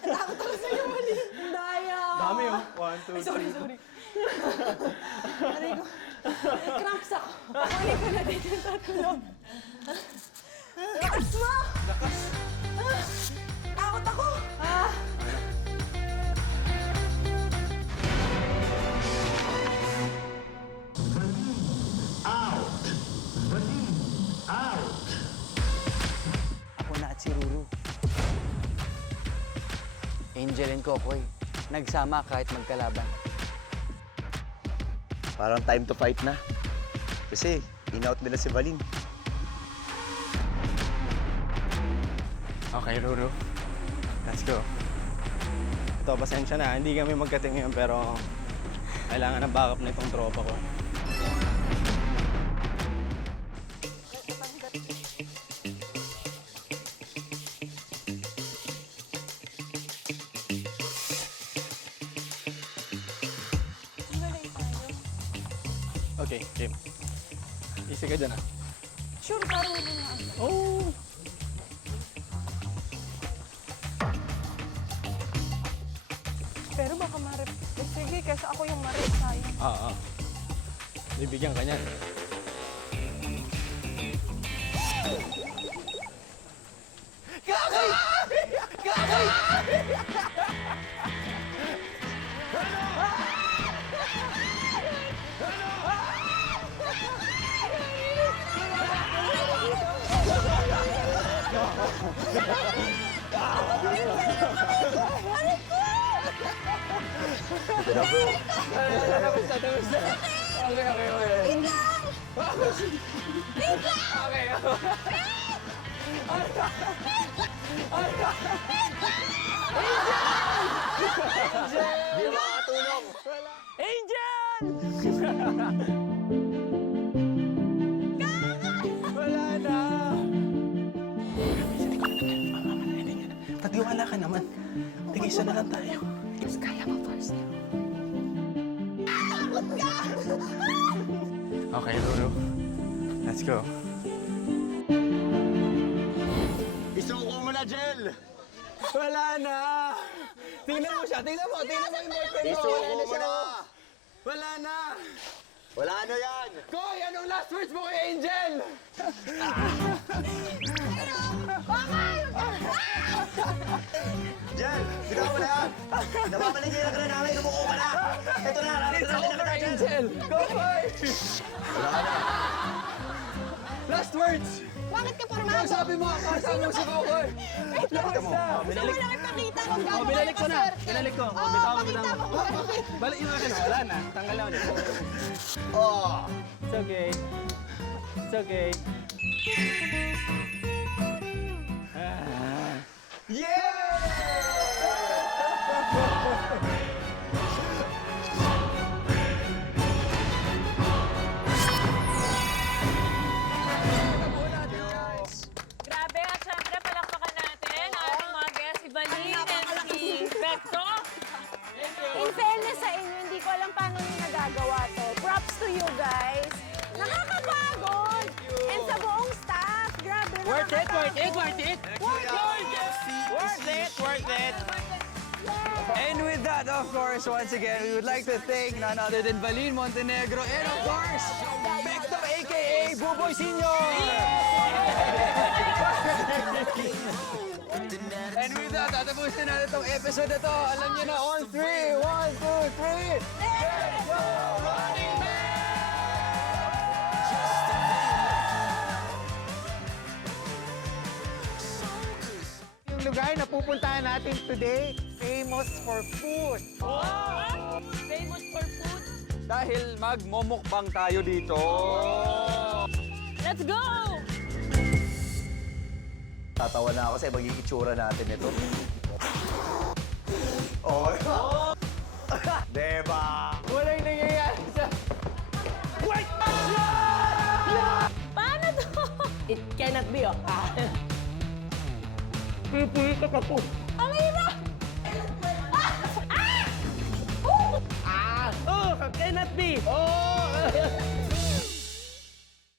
Takot ako sa'yo, mali. Daya! Dami oh. 1, 2, 3. Sorry. Aray ko. Cramps ako. Pakunin ko na din yung tatlo. Lakas mo! Lakas. Takot ako! Angel and Kokoy, nagsama kahit magkalaban. Parang time to fight na. Kasi, in-out nila si Valin. Okay, Ruru. Let's go. Ito, pasensya na. Hindi kami magkating ngayon, pero kailangan ng backup na itong tropa ko. Okay, Kim. Easy ka dyan, ah. Sure, marunong na ako. Oh! Pero baka marip. Sige, kasi ako yung marip, sayang. Bibigyan ka niyan. Di ba makatulong? Wala na! Tatiwala ka naman. Tigisa na lang tayo. Kaya mo first. Okay, Ruru. Let's go. Isuko mo na, Jel! Wala na! Tingnan mo siya, tingnan mo yung boyfriend mo! Isuko mo na! Wala na! Wala na yan! Koy, anong last words mo kay Angel? Jel, bitaw mo na yan! Napapaligiran ka na namin, lumuko ka na! Ito na, It's namin over, na kita, Jel! Angel! Go, Koy! Wala na! Last words! Bakit ka pormado? Ano sabi mo? Ano sabi mo si Koy? Labas na! Gusto mo lang ipakita kung gano'n Binalik ko na! kaswerte. Binalik ko! Oo, Bitaw mo, pakita bitaw mo mo! kung gano'n. Balik yung akin, wala na. Tanggal lang ulit. Oh! It's okay. It's okay. Grabe at syempre palakpakan natin ang ating mga guests, si Valin and si Vecto. In fairness sa inyo, hindi ko alam paano nyo nagagawa to. Props to you guys. Nakakapagod! And sa buong staff, grabe, Worth it, worth it, nakakapagod. worth it! Worth it! And with that, of course, once again, we would like to thank none other than Valin Montenegro and, of course, Vector, a.k.a. Buboy Senior! And with that, tatapusin natin itong episode na to. Alam niyo na, on 3, 1, 2, 3! Let's go! Running Man! Yung lugar na pupuntahan natin today, famous for food. Famous for food. Dahil magmomukbang tayo dito. Let's go! Tatawa na ako sa ibang itsura natin ito. Oh! Diba? Walang nangyayari sa... Wait! Paano to? It cannot be, oh. Ang hirap! Oh, cannot be! Oh!